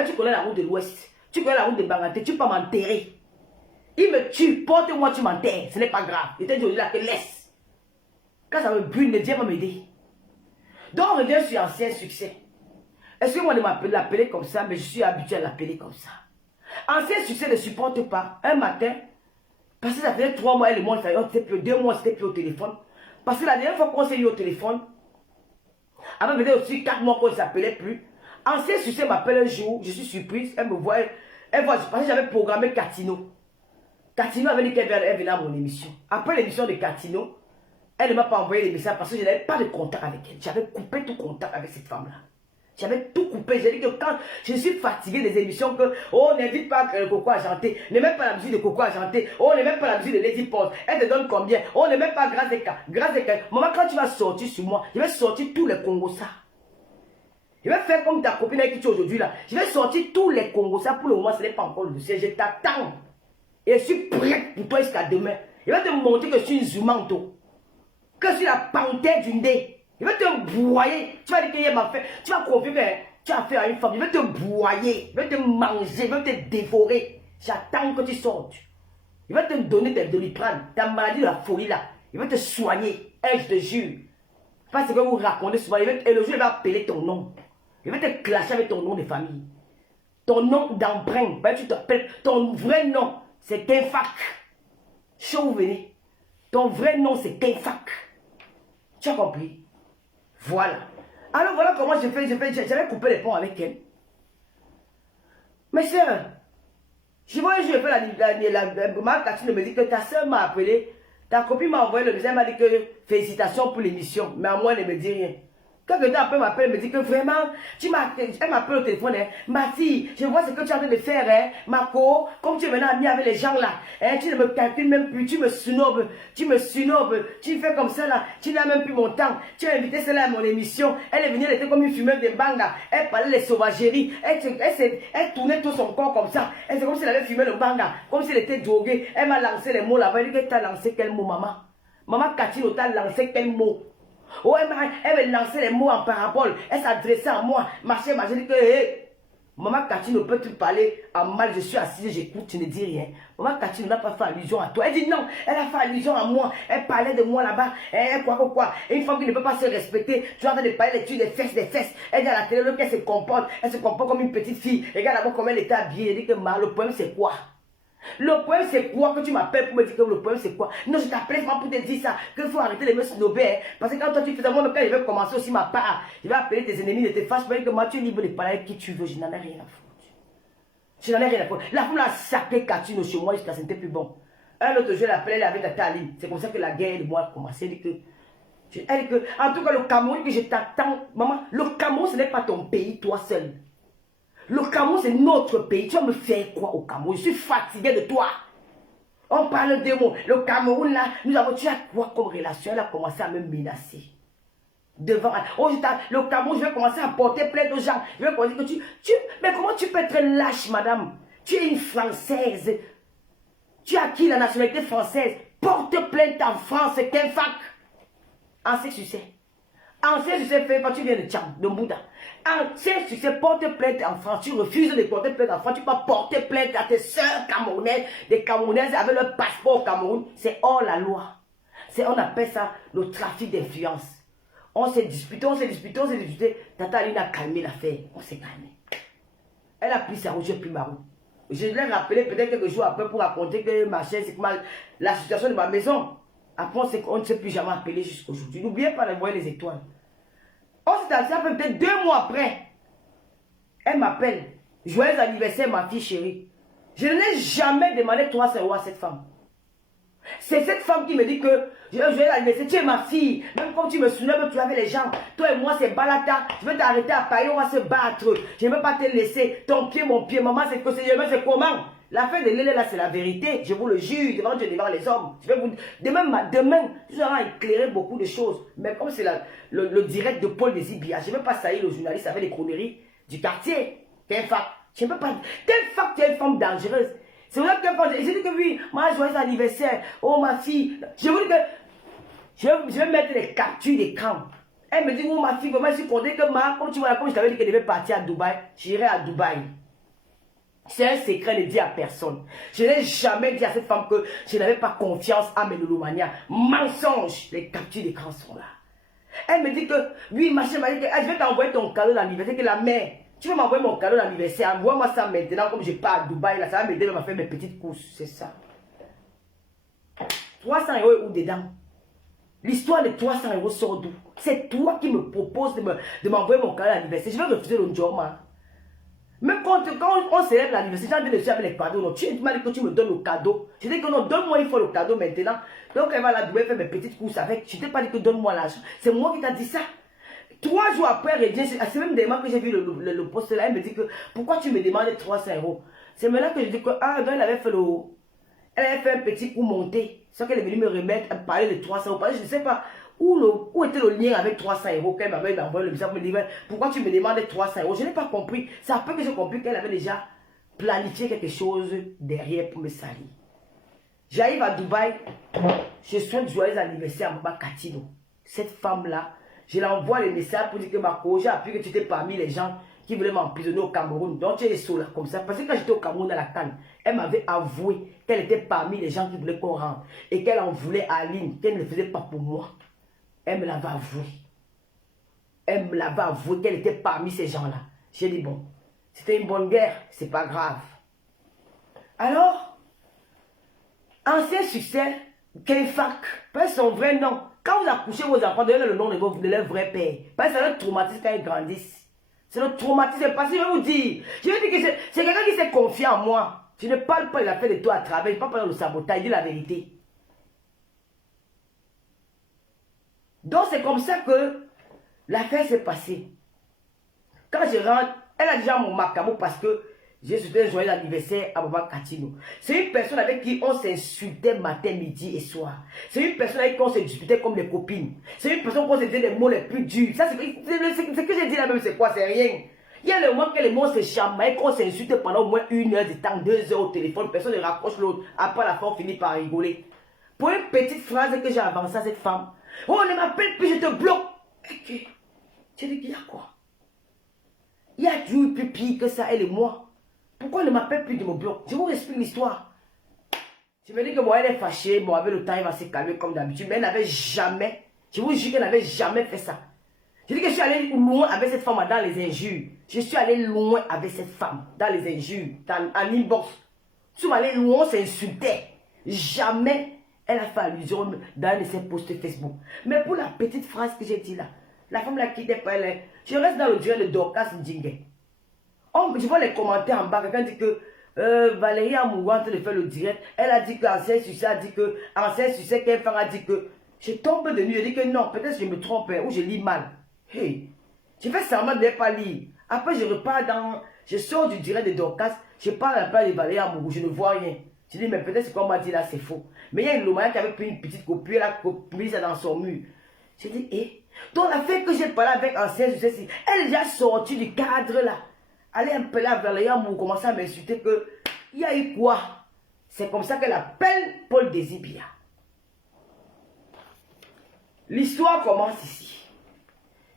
Tu connais la route de l'Ouest. Tu connais la route de Banganté. Tu peux m'enterrer. Il me tue. Porte-moi, tu m'enterres. Ce n'est pas grave. Je te dis aujourd'hui là que laisse. Quand ça me brûle, Dieu va m'aider. Donc, on revient sur ancien succès. Est-ce que moi, de l'appeler comme ça, mais je suis habitué à l'appeler comme ça. Ancien succès ne supporte pas. Un matin, parce que ça faisait 3 mois, et le mois, c'était plus 2 mois, c'était plus au téléphone. Parce que la dernière fois qu'on s'est eu au téléphone, avant, peut-être aussi 4 mois qu'on ne s'appelait plus. Ancien succès m'appelle un jour, je suis surprise, elle me voit, elle voit, parce que j'avais programmé Catino. Catino avait dit qu'elle venait à mon émission. Après l'émission de Catino, elle ne m'a pas envoyé les messages parce que je n'avais pas de contact avec elle. J'avais coupé tout contact avec cette femme-là. J'avais tout coupé. J'ai dit que quand je suis fatigué des émissions, que oh, n'invite pas Coco à chanter, ne met pas la musique de Coco à chanter, oh, ne met pas la musique de Lady Pause, elle te donne combien, oh, ne met pas Grâce Eka. Maman, quand tu vas sortir sur moi, je vais sortir tous les Congossas. Je vais faire comme ta copine avec qui tu es aujourd'hui là. Je vais sortir tous les Congossas. Pour le moment, ce n'est pas encore le dossier. Je t'attends. Et je suis prête pour toi jusqu'à demain. Je vais te montrer que je suis une Zumanto. Que je suis la panthère du nez. Je vais te broyer. Tu vas dire qu'il m'a fait. Tu vas confier que tu as fait à une femme. Je vais te broyer. Je vais te manger. Je vais te dévorer. J'attends que tu sortes. Je vais te donner tes Doliprane. Ta maladie de la folie là. Je vais te soigner. Et je te jure. Parce que vous racontez souvent. Et le jour, je vais appeler ton nom. Je vais te clasher avec ton nom de famille. Ton nom d'emprunt. Tu t'appelles. Ton vrai nom, c'est Kenfak. Chaud, vous venez. Ton vrai nom, c'est Kenfak. Tu as compris? Voilà. Alors voilà comment j'ai fait. J'avais coupé les ponts avec elle. Mais soeur, je vois un jour, ma Catine me dit que ta soeur m'a appelé. Ta copine m'a envoyé le message, elle m'a dit que félicitations pour l'émission. Mais à moi, elle ne me dit rien. Quelques temps après, elle m'appelle, elle me dit que vraiment, elle m'appelle au téléphone, hein. Ma fille, je vois ce que tu es en train de faire, hein. Marco, comme tu es maintenant ami avec les gens là, hein, tu ne me calcules même plus, tu me snobes, tu fais comme ça là, tu n'as même plus mon temps. Tu as invité celle-là à mon émission, elle est venue, elle était comme une fumeuse de banga, elle parlait les sauvageries, elle tournait tout son corps comme ça, c'est comme si elle avait fumé le banga, comme si elle était droguée, elle m'a lancé les mots là-bas, elle dit que tu as lancé quel mot, maman? Maman Catine, tu as lancé quel mot? Oh, elle me lançait les mots en parabole. Elle s'adressait à moi. Marchait, j'ai dit que, hey, Maman Catine ne peut te parler en mal. Je suis assise, j'écoute, tu ne dis rien. Maman Catine n'a pas fait allusion à toi. Elle dit non, elle a fait allusion à moi. Elle parlait de moi là-bas. Quoi. Et une femme qui ne peut pas se respecter, tu es en train de parler des fesses. Elle dit à la télé, elle se comporte comme une petite fille. Regarde d'abord comment elle était habillée. Elle dit que le problème c'est quoi? Le problème c'est quoi que tu m'appelles pour me dire que le problème c'est quoi? Non, je t'appelle pour te dire ça, qu'il faut arrêter de me snobber, hein. Parce que quand toi tu fais ça, moi quand je vais commencer aussi ma part, je vais appeler tes ennemis, ne te fâche pas que moi tu es libre de parler avec qui tu veux, je n'en ai rien à foutre. Je n'en ai rien à foutre. La femme l'a sacré Catine chez moi jusqu'à ce n'était plus bon. Un autre jour, elle appelait, elle avait ta taline. C'est comme ça que la guerre de moi a commencé. Elle dit que, en tout cas, le Cameroun que je t'attends, maman, le Cameroun ce n'est pas ton pays, toi seul. Le Cameroun, c'est notre pays. Tu vas me faire quoi au Cameroun? Je suis fatigué de toi. On parle de mots. Le Cameroun, là, nous avons, tu as quoi comme relation? Elle a commencé à me menacer. Devant. Oh, le Cameroun, je vais commencer à porter plainte aux gens. Je vais commencer que mais comment tu peux être lâche, madame? Tu es une Française. Tu as acquis la nationalité française. Porte plainte en France, c'est qu'un fac. Ancien succès. Ancien succès fait quand tu viens de Tcham, de Mbouda. Ancien succès porte plainte en France. Tu refuses de porter plainte en France. Tu peux porter plainte à tes soeurs camerounaises. Des Camerounaises avec leur passeport au Cameroun. C'est hors la loi. On appelle ça le trafic d'influence. On s'est disputé. Tata Aline a calmé l'affaire. On s'est calmé. Elle a pris sa roue, j'ai pris ma roue. Je l'ai rappelé peut-être quelques jours après pour raconter que ma chaise, c'est la situation de ma maison. Après, on ne s'est plus jamais appelé jusqu'à aujourd'hui. N'oubliez pas d'envoyer les étoiles. On s'est assis peut-être 2 mois après. Elle m'appelle. Joyeux anniversaire, ma fille chérie. Je n'ai jamais demandé 300 € à cette femme. C'est cette femme qui me dit que joyeux anniversaire, tu es ma fille. Même quand tu me soulèves, tu avais les gens. Toi et moi, c'est balata. Je vais t'arrêter à Paris, on va se battre. Je ne veux pas te laisser. Ton pied, mon pied. Maman, c'est comment? L'affaire de Lélé, là, c'est la vérité. Je vous le jure, devant Dieu, devant les hommes. Je vais vous... Demain, tu auras éclairé beaucoup de choses. Mais comme c'est le direct de Paul Désibia, je ne vais pas salir le journaliste avec les conneries du quartier. T'es un fac. Je ne peux pas... T'es un fac, tu es une femme dangereuse. C'est vrai que quand j'ai dit que oui, moi, joyeux anniversaire. Oh, ma fille. Je vous dis que... Je vais mettre les captures d'écran. Elle me dit, oh, ma fille, moi, je suis contente que moi, comme tu vois, comme je t'avais dit qu'elle devait partir à Dubaï, j'irai à Dubaï. C'est un secret, ne dit à personne. Je n'ai jamais dit à cette femme que je n'avais pas confiance à mes lolomania. Mensonge. Les captures d'écran sont là. Elle me dit que, oui, ma chérie m'a dit que je vais t'envoyer ton cadeau d'anniversaire, que la mère, tu veux m'envoyer mon cadeau d'anniversaire, envoie-moi ça maintenant, comme je pars à Dubaï, là, ça va m'aider à faire mes petites courses. C'est ça. 300 € est où dedans? L'histoire de 300 € sort d'où? C'est toi qui me proposes de m'envoyer mon cadeau d'anniversaire. Je vais refuser le job, hein. Même quand on célèbre l'anniversaire, j'ai dit avec les cadeaux. Non, tu m'as dit que tu me donnes le cadeau. Je dis que non, donne-moi il faut le cadeau maintenant. Donc elle va là Dubaï faire mes petites courses avec. Je ne t'ai pas dit que donne-moi l'argent. C'est moi qui t'ai dit ça. 3 jours après, c'est même des mois que j'ai vu le poste là. Elle me dit que pourquoi tu me demandes 300 €? C'est maintenant que je dis que donc elle avait fait elle avait fait un petit coup monté. Sauf qu'elle est venue me remettre à parler de 300 €. Je ne sais pas. Où était le lien avec 300 € qu'elle m'avait envoyé le message pour me dire pourquoi tu me demandes 300 €? Je n'ai pas compris. C'est après que j'ai compris qu'elle avait déjà planifié quelque chose derrière pour me salir. J'arrive à Dubaï, je souhaite joyeux anniversaire à Baba Katino. Cette femme-là, je l'envoie le message pour dire que ma j'ai appris que tu étais parmi les gens qui voulaient m'emprisonner au Cameroun. Donc tu es sous là comme ça. Parce que quand j'étais au Cameroun à la Cannes, elle m'avait avoué qu'elle était parmi les gens qui voulaient qu'on rentre. Et qu'elle en voulait à Aline, qu'elle ne le faisait pas pour moi. Elle me l'avait avoué. Elle me l'avait avoué qu'elle était parmi ces gens-là. J'ai dit, bon, c'était une bonne guerre, c'est pas grave. Alors, ancien succès, K-Fac, pas son vrai nom. Quand vous accouchez vos enfants, donnez le nom de leur vrai père. Parce que ça leur traumatise quand ils grandissent. C'est le traumatisme. Parce que je vais vous dire, que c'est quelqu'un qui s'est confié en moi. Je ne parle pas de l'affaire de toi à travers, je ne parle pas de le sabotage, je dis la vérité. Donc c'est comme ça que l'affaire s'est passée. Quand je rentre, elle a déjà mon macabo parce que j'ai souhaité un joyeux anniversaire à Baba Katino. C'est une personne avec qui on s'insultait matin, midi et soir. C'est une personne avec qui on se disputait comme des copines. C'est une personne qu'on se disait les mots les plus durs. Ça, c'est que j'ai dit là même, c'est quoi? C'est rien. Il y a le moment que les mots se chamaillent, qu'on s'insulte pendant au moins 1 heure de temps, 2 heures au téléphone, personne ne rapproche l'autre. Après la fin, on finit par rigoler. Pour une petite phrase que j'ai avancée à cette femme, oh, ne m'appelle plus, je te bloque. Okay. Tu dis qu'il y a quoi? Il y a toujours plus pire que ça, elle et moi. Pourquoi elle ne m'appelle plus de me bloque? Je vous explique l'histoire. Je me dis que moi, elle est fâchée, bon, avec le temps, elle va se calmer comme d'habitude, mais elle n'avait jamais, je vous jure qu'elle n'avait jamais fait ça. Je dis que je suis allé loin avec cette femme dans les injures. Je suis allé loin avec cette femme dans les injures, en inbox. Je suis allé loin, on s'insultait. Jamais elle a fait allusion dans un de ses posts Facebook. Mais pour la petite phrase que j'ai dit là, la femme l'a quitté par elle. Je reste dans le duel de Dorcas Ndjingue. Je vois les commentaires en bas. Quelqu'un dit que Valérie Amourou en train de faire le direct. Elle a dit qu'ancien succès a dit que. Ancien succès qu'elle a dit que. Je tombe de nuit. Je dis que non, peut-être que je me trompe ou je lis mal. Hey, je fais semblant de ne pas lire. Après, je repars dans. Je sors du direct de Dorcas. Je parle à la place de Valérie Amourou. Je ne vois rien. Je dis, mais peut-être ce qu'on m'a dit là, c'est faux. Mais il y a une Lomaya qui avait pris une petite copie, elle a mis ça dans son mur. Je dis, eh, donc la fête que j'ai parlé avec ancien, je sais si, elle est déjà sortie du cadre là. Elle est un peu là vers les gens pour commencer à m'insulter que, il y a eu quoi? C'est comme ça qu'elle appelle Paul Désibia. L'histoire commence ici.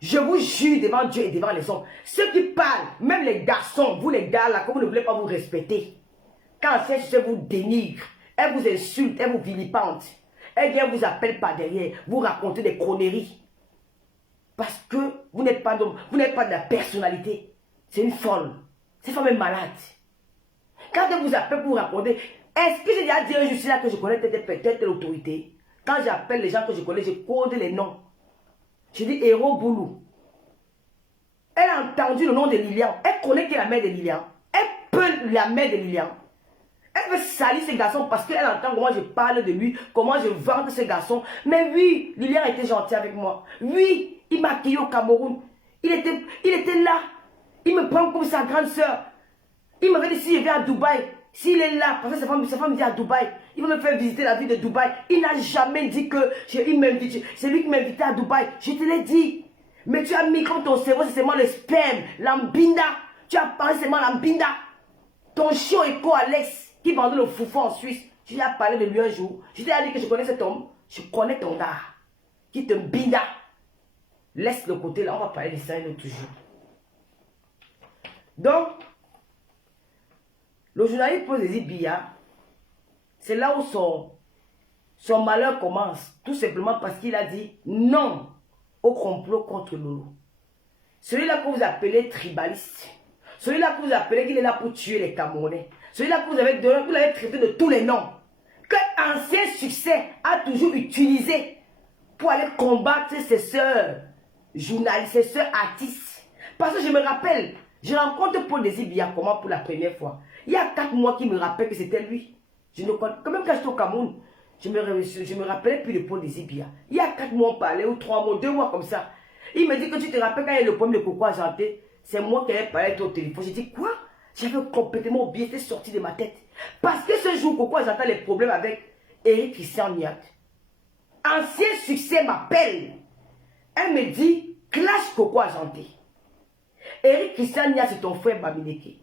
Je vous jure devant Dieu et devant les hommes, ceux qui parlent, même les garçons, vous les gars là, comme vous ne voulez pas vous respecter, quand elle vous dénigre, elle vous insulte, elle vous vilipende, elle vient vous appelle par derrière, vous raconter des conneries. Parce que vous n'êtes pas de la personnalité. C'est une folle. Cette femme est malade. Quand elle vous appelle pour vous raconter, est-ce que j'ai déjà dit un jour là que je connais peut-être l'autorité? Quand j'appelle les gens que je connais, je code les noms. Je dis Héros Boulou. Elle a entendu le nom de Lilian. Elle connaît qui est la mère de Lilian. Elle peut la mère de Lilian. Elle veut salir ce garçon parce qu'elle entend comment je parle de lui, comment je vante ce garçon. Mais oui, Lilian était gentil avec moi. Oui, il m'a accueilli au Cameroun. Il était là. Il me prend comme sa grande soeur. Il m'avait dit si je vais à Dubaï, s'il est là, parce que sa femme dit à Dubaï, il va me faire visiter la ville de Dubaï. Il n'a jamais dit que c'est lui qui m'a invité à Dubaï. Je te l'ai dit. Mais tu as mis comme ton cerveau, c'est seulement le sperme, l'ambinda. Tu as parlé seulement l'ambinda. Ton chiot écho Alex, qui vendait le foufou en Suisse. Je lui ai parlé de lui un jour. Je t'ai dit que je connais cet homme. Je connais ton gars. Qui te binda. Laisse le côté là, on va parler de ça un autre jour. Donc, le journaliste Paul Désibia, c'est là où son malheur commence. Tout simplement parce qu'il a dit non au complot contre Lolo. Celui-là que vous appelez tribaliste. Celui-là que vous appelez qu'il est là pour tuer les Camerounais. Celui-là que vous l'avez traité de tous les noms. Que ancien succès a toujours utilisé pour aller combattre ses soeurs journalistes, ses soeurs artistes. Parce que je me rappelle, je rencontre Paul Désibia comment pour la première fois. Il y a 4 mois qu'il me rappelle que c'était lui. Je ne connais, quand même quand j'étais au Cameroun, je me rappelais plus de Paul Désibia. Il y a 4 mois on parlait, ou 3 mois, 2 mois comme ça. Il me dit que tu te rappelles quand il y a le problème de Coco Argenté, c'est moi qui avais parlé au téléphone. J'ai dit quoi? J'avais complètement oublié, c'était sorti de ma tête. Parce que ce jour, Coco Argenté a les problèmes avec Eric Christian Niat. Ancien succès m'appelle. Elle me dit, clash Coco Argenté. Eric Christian Niat, c'est ton frère Bamineke.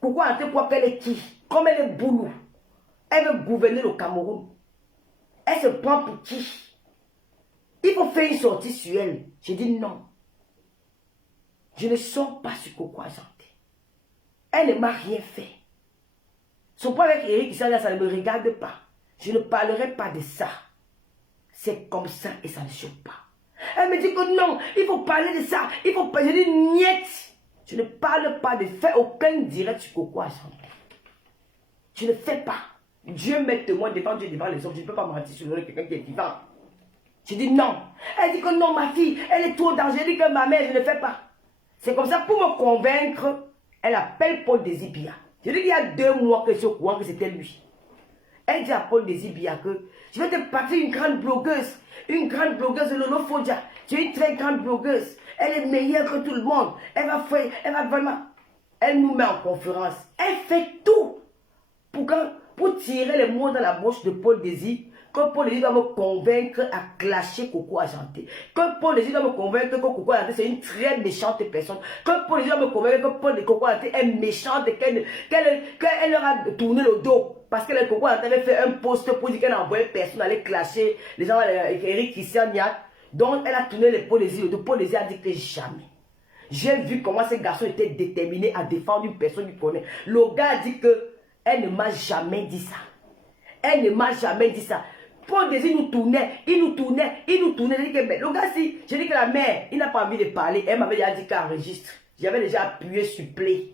Coco Argenté croit qu'elle est qui? Comme elle est boulou. Elle veut gouverner le Cameroun. Elle se prend pour qui? Il faut faire une sortie sur elle. J'ai dit non. Je ne sors pas sur Coco Argenté. Elle ne m'a rien fait. Son point avec Eric, ça ne me regarde pas. Je ne parlerai pas de ça. C'est comme ça et ça ne choque pas. Elle me dit que non, il faut parler de ça. Il faut pas. Je dis niet. Je ne parle pas de faire aucun direct sur Coco Argenté. Je ne fais pas. Dieu met témoin devant Dieu, devant les hommes. Je ne peux pas mentir sur quelqu'un qui est vivant. Je dis non. Elle dit que non, ma fille, elle est trop dangereuse. Elle dit que ma mère, je ne fais pas. C'est comme ça, pour me convaincre, elle appelle Paul Désibia. Je dis qu'il y a 2 mois que je suis au courant que c'était lui. Elle dit à Paul Désibia que je vais te partir une grande blogueuse Lolo Fodja. Tu es une très grande blogueuse. Elle est meilleure que tout le monde. Elle va vraiment. Elle nous met en conférence. Elle fait tout pour tirer les mots dans la bouche de Paul Désir. Que Paul Désir doit me convaincre à clasher Coco Argenté. Que Paul Désir doit me convaincre que Coco Argenté c'est une très méchante personne. Que Paul Désir doit me convaincre que Coco Argenté est méchante et qu'elle leur a tourné le dos. Parce que Coco Argenté avait fait un post pour dire qu'elle a envoyé personne aller clasher les gens avec Eric Christian Niat. Donc elle a tourné le Paul Désir. Le Paul Désir a dit que jamais. J'ai vu comment ce garçon était déterminé à défendre une personne qu'il connaît. Le gars a dit que elle ne m'a jamais dit ça. Elle ne m'a jamais dit ça. Paul Désir nous tournait, il nous tournait. J'ai dit que, le gars, si, j'ai dit que la mère, il n'a pas envie de parler. Elle m'avait déjà dit qu'elle enregistre. J'avais déjà appuyé sur play.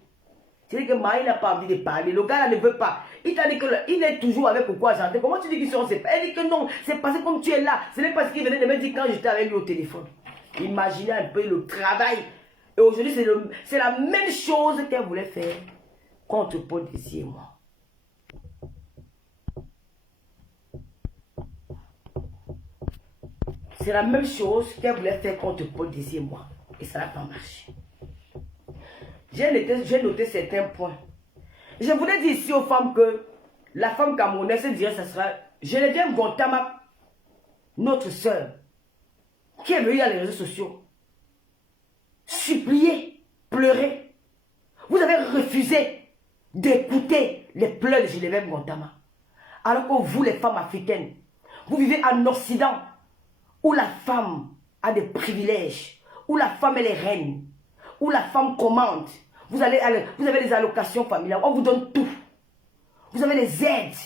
J'ai dit que Maï n'a pas envie de parler. Le gars là ne veut pas. Il t'a dit qu'il est toujours avec Coco Argenté. Comment tu dis qu'ils sont séparés? Elle dit que non, c'est passé comme tu es là. Ce n'est pas ce qu'il venait de me dire quand j'étais avec lui au téléphone. Imaginez un peu le travail. Et aujourd'hui, c'est la même chose qu'elle voulait faire contre Paul Désir et moi. C'est la même chose qu'elle voulait faire contre Paul Désir et moi. Et ça n'a pas marché. J'ai noté certains points. Je voulais dire ici aux femmes que la femme camerounaise dirait ça sera Geneviève Gontama, notre soeur, qui est venue dans les réseaux sociaux, supplier, pleurer. Vous avez refusé d'écouter les pleurs de Geneviève Gontama. Alors que vous, les femmes africaines, vous vivez en Occident, où la femme a des privilèges, où la femme elle est reine, où la femme commande. Vous avez des allocations familiales, on vous donne tout. Vous avez des aides,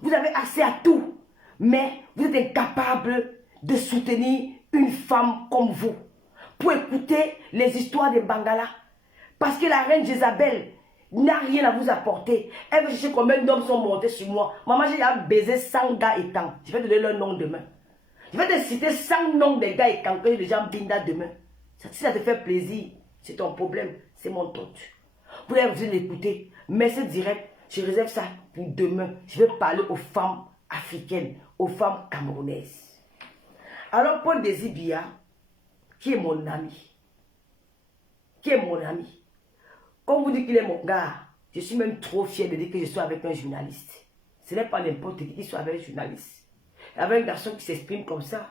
vous avez accès à tout. Mais vous êtes incapable de soutenir une femme comme vous. Pour écouter les histoires des Bangala. Parce que la reine Jézabel n'a rien à vous apporter. Elle veut chercher combien d'hommes sont montés sur moi. Maman, j'ai baisé 100 gars et tant. Je vais te donner leur nom demain. Je vais te citer 100 noms des gars et tant que les gens binda demain. Si ça te fait plaisir, c'est ton problème. C'est mon tort. Vous avez besoin d'écouter. Mais c'est direct. Je réserve ça pour demain. Je vais parler aux femmes africaines, aux femmes camerounaises. Alors, Paul Désir, qui est mon ami, comme vous dites qu'il est mon gars, je suis même trop fier de dire que je suis avec un journaliste. Ce n'est pas n'importe qui soit avec un journaliste. Avec un garçon qui s'exprime comme ça,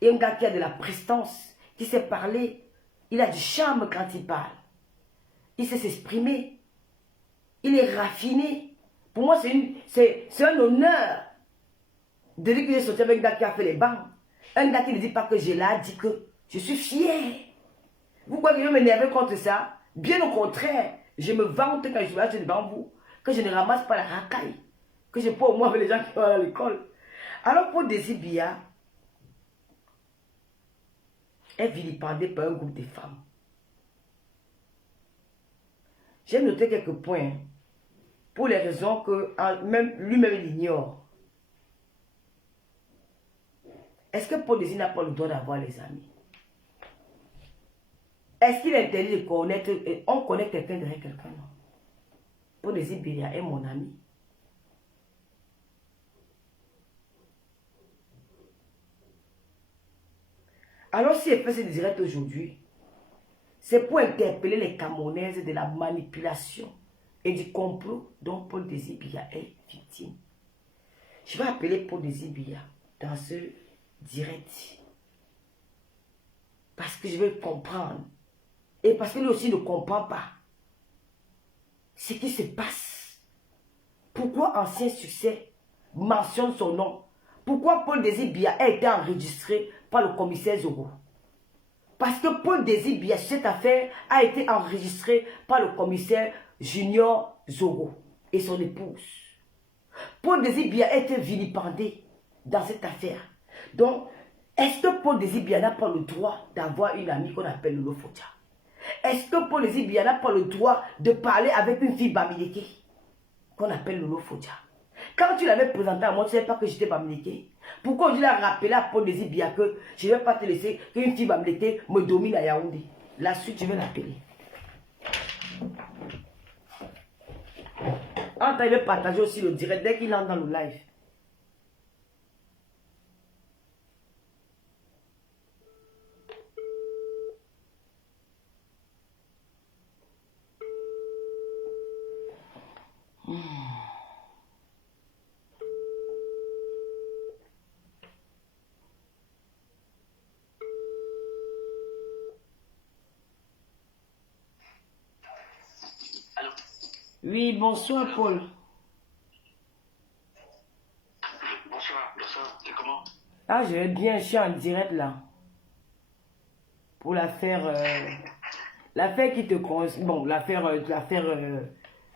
et un gars qui a de la prestance, qui sait parler, il a du charme quand il parle. Il sait s'exprimer. Il est raffiné. Pour moi, c'est un honneur de dire que j'ai sorti avec un gars qui a fait les bancs. Un gars qui ne dit pas que je l'ai dit que je suis fier. Vous croyez que je vais m'énerver contre ça? Bien au contraire, je me vante quand je suis devant vous, que je ne ramasse pas la racaille, que je peux au moins avec les gens qui vont à l'école. Alors pour Désir est vilipendé par un groupe de femmes. J'ai noté quelques points pour les raisons que même lui-même ignore. Est-ce que Paul Désir n'a pas le droit d'avoir les amis? Est-ce qu'il est interdit de connaître, on connaît quelqu'un derrière quelqu'un? Non. Paul Désir est mon ami. Alors si elle fait ce direct aujourd'hui, c'est pour interpeller les Camerounaises de la manipulation et du complot dont Paul Désir est victime. Je vais appeler Paul Désir dans ce direct. Parce que je veux comprendre. Et parce que lui aussi ne comprend pas ce qui se passe. Pourquoi Ancien Succès mentionne son nom? Pourquoi Paul Désir a été enregistré par le commissaire Zogo? Parce que Paul Désir, cette affaire a été enregistrée par le commissaire Junior Zogo et son épouse. Paul Désir a été vilipendé dans cette affaire. Donc, est-ce que Paul Désir n'a pas le droit d'avoir une amie qu'on appelle Lolo Fotia? Est-ce que Paul Désir n'a pas le droit de parler avec une fille Bamileke qu'on appelle Lolo Fotia? Quand tu l'avais présenté à moi, tu ne savais pas que j'étais Bamileke. Pourquoi je l'ai rappelé à Paul Désir que je ne vais pas te laisser qu'une fille Bamileke me domine à Yaoundé? La suite, je vais l'appeler. En temps, il va partager aussi le direct dès qu'il entre dans le live. Oui, bonsoir Paul. Bonsoir, c'est comment? Ah, je vais bien, je suis en direct là. Pour l'affaire... l'affaire qui te concerne... Bon, l'affaire...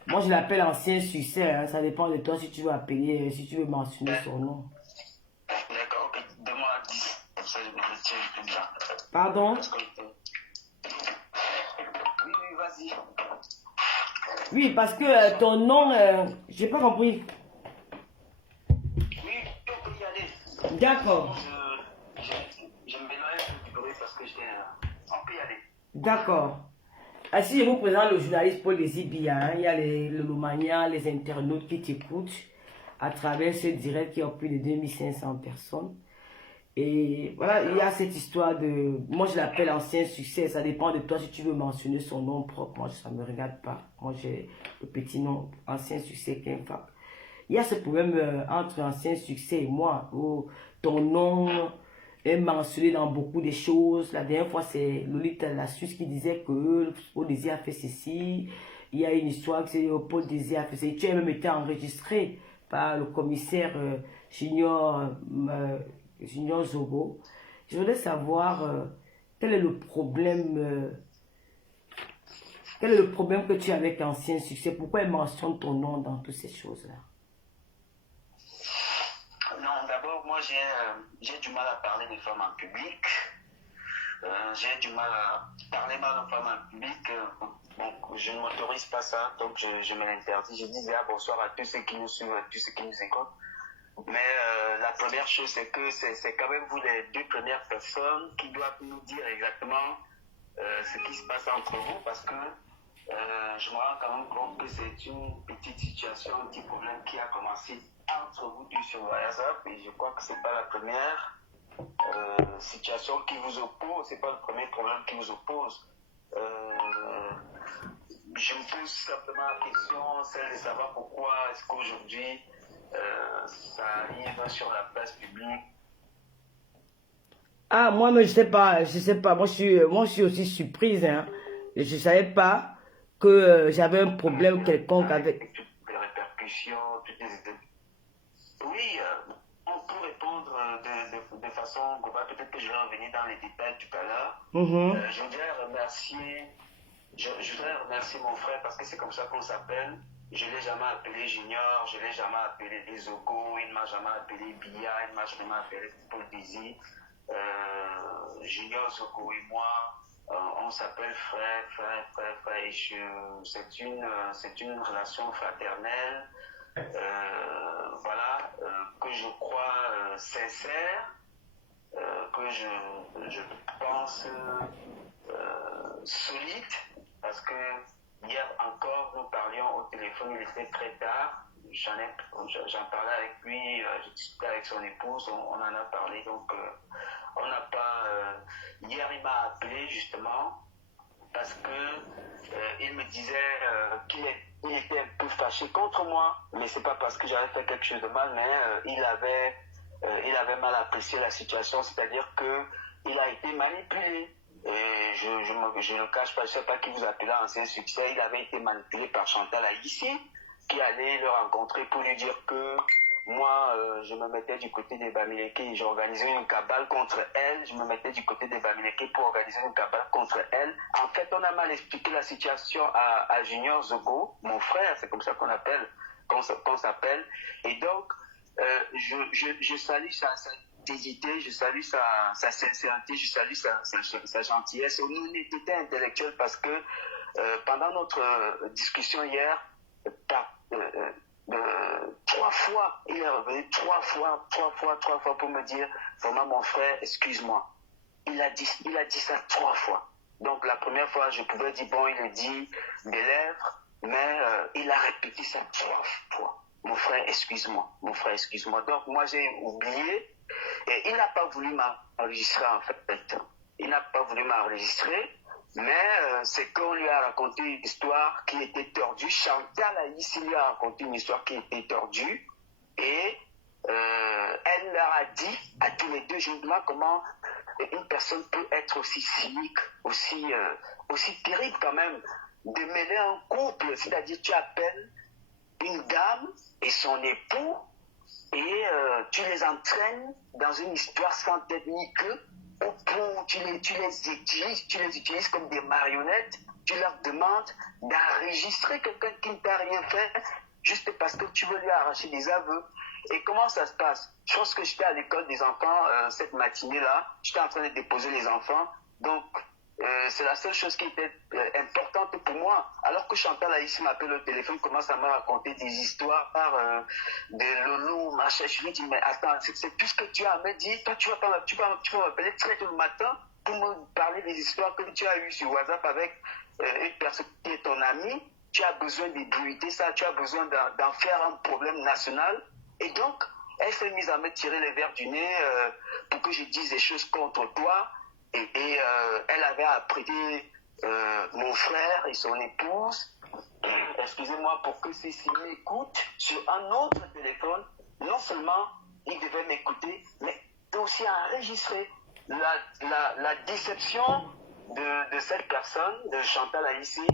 moi, je l'appelle Ancien Succès. Hein, ça dépend de toi si tu veux appeler, si tu veux mentionner son nom. D'accord, ok. Donne-moi 10. Comme ça, je me retiens plus bien. Pardon? Oui, vas-y. Oui, parce que ton nom... j'ai pas compris. Oui, on peut y aller. D'accord. Je me mélange un peu parce que on peut y aller. D'accord. Si je vous présente le journaliste Paul Désir, hein, il y a les Lomaniens, les internautes qui t'écoutent à travers ce direct qui a plus de 2500 personnes. Et voilà, il y a cette histoire de... Moi, je l'appelle Ancien Succès. Ça dépend de toi si tu veux mentionner son nom propre. Moi, ça ne me regarde pas. Moi, j'ai le petit nom Ancien Succès Kenfap. il y a ce problème entre ancien succès et moi, où ton nom est mentionné dans beaucoup de choses. La dernière fois, c'est Lolita la Suisse qui disait que Paul Désir a fait ceci. Il y a une histoire que c'est Paul Désir a fait ceci. Tu as même été enregistré par le commissaire Junior Zogo. Je voudrais savoir quel est le problème. Quel est le problème que tu as avec Ancien Succès? Pourquoi il mentionne ton nom dans toutes ces choses-là? Non, d'abord, moi, j'ai du mal à parler des femmes en public. J'ai du mal à parler mal aux femmes en public. Donc, je ne m'autorise pas ça, donc je me l'interdis. Je dis déjà bonsoir à tous ceux qui nous suivent, à tous ceux qui nous écoutent. Mais la première chose, c'est que c'est quand même vous les deux premières personnes qui doivent nous dire exactement ce qui se passe entre vous, parce que je me rends quand même compte que c'est une petite situation, un petit problème qui a commencé entre vous deux sur WhatsApp, et je crois que c'est pas la première situation qui vous oppose, c'est pas le premier problème qui vous oppose. Je me pose simplement la question, celle de savoir pourquoi est-ce qu'aujourd'hui ça arrive sur la place publique. Ah, moi, mais je sais pas, moi je suis aussi surprise, hein. Je savais pas que j'avais un problème quelconque avec... Toutes les répercussions, toutes les... Oui, on peut répondre de façon globale, peut-être que je vais revenir dans les détails tout à l'heure. Je voudrais remercier mon frère parce que c'est comme ça qu'on s'appelle. Je ne l'ai jamais appelé Junior, je ne l'ai jamais appelé Zogo, il ne m'a jamais appelé Bia, il ne m'a jamais appelé Paul Désir. Junior, Zogo et moi, on s'appelle frère, et c'est une relation fraternelle, voilà, que je crois sincère, que je pense solide, parce que hier encore, nous parlions au téléphone, il était très tard, j'en parlais avec lui, je discutais avec son épouse, on en a parlé, donc on n'a pas... hier, il m'a appelé justement parce que il me disait qu'il était un peu fâché contre moi, mais c'est pas parce que j'avais fait quelque chose de mal, mais il avait mal apprécié la situation, c'est-à-dire que il a été manipulé. Et je ne cache pas, je ne sais pas qui vous appelez Ancien Succès, il avait été manipulé par Chantal Aïssi, qui allait le rencontrer pour lui dire que moi, je me mettais du côté des Bamileke, j'organisais une cabale contre elle, je me mettais du côté des Bamileke pour organiser une cabale contre elle. En fait, on a mal expliqué la situation à Junior Zogo, mon frère, c'est comme ça qu'on s'appelle. Et donc, je salue sa hésité, je salue sa sincérité, je salue sa gentillesse, son honnêteté intellectuelle, parce que pendant notre discussion hier, trois fois, il est revenu trois fois pour me dire, vraiment mon frère, excuse-moi. Il a dit ça trois fois. Donc la première fois, je pouvais dire, bon, il le dit des lèvres, mais il a répété ça trois fois. Mon frère, excuse-moi. Mon frère, excuse-moi. Donc moi, j'ai oublié. Et il n'a pas voulu m'enregistrer, en fait. Il n'a pas voulu m'enregistrer, mais c'est qu'on lui a raconté une histoire qui était tordue. Chantal Aïssi lui a raconté une histoire qui était tordue. Et elle leur a dit à tous les deux, je me demande comment une personne peut être aussi cynique, aussi terrible quand même, de mêler un couple. C'est-à-dire, tu appelles une dame et son époux, et tu les entraînes dans une histoire sans tête ni queue, au point où tu les utilises comme des marionnettes, tu leur demandes d'enregistrer quelqu'un qui ne t'a rien fait, juste parce que tu veux lui arracher des aveux. Et comment ça se passe? Je pense que j'étais à l'école des enfants cette matinée-là, j'étais en train de déposer les enfants, donc c'est la seule chose qui était importante pour moi. Alors que Chantal Aïssi m'appelle au téléphone, commence à me raconter des histoires de Lolo, machin. Je lui dis, mais attends, c'est tout ce que tu as à me dire. Toi, tu vas m'appeler très tôt le matin pour me parler des histoires que tu as eues sur WhatsApp avec une personne qui est ton amie. Tu as besoin d'ébruiter ça, tu as besoin d'en faire un problème national. Et donc, elle s'est mise à me tirer les verres du nez pour que je dise des choses contre toi. Et elle avait apprêté mon frère et son épouse. excusez-moi, pour que Cécile m'écoute sur un autre téléphone, non seulement il devait m'écouter, mais aussi enregistrer la déception de cette personne, de Chantal Haïssi,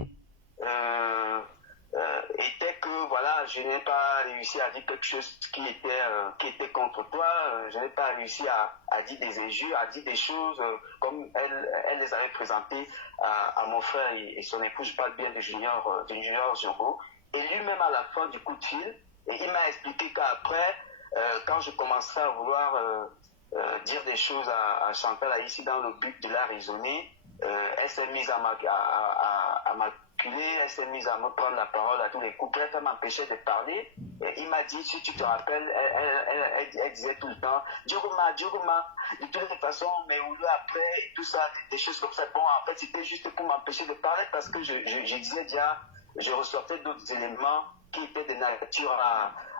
était que voilà, je n'ai pas réussi à dire quelque chose qui était contre toi, je n'ai pas réussi à dire des injures, à dire des choses comme elle les avait présentées à mon frère et son épouse. Je parle bien de Junior Django. Et lui-même à la fin du coup de fil, et il m'a expliqué qu'après, quand je commençais à vouloir dire des choses à Chantal Haïssi dans le but de la raisonner, elle s'est mise à m'acculer, elle s'est mise à me prendre la parole à tous les coups, elle m'empêchait de parler. Et il m'a dit, si tu te rappelles, elle disait tout le temps, Djogoma, de toutes les façons, mais au lieu après, tout ça, des choses comme ça. Bon, en fait, c'était juste pour m'empêcher de parler parce que je disais déjà, je ressortais d'autres éléments qui étaient de nature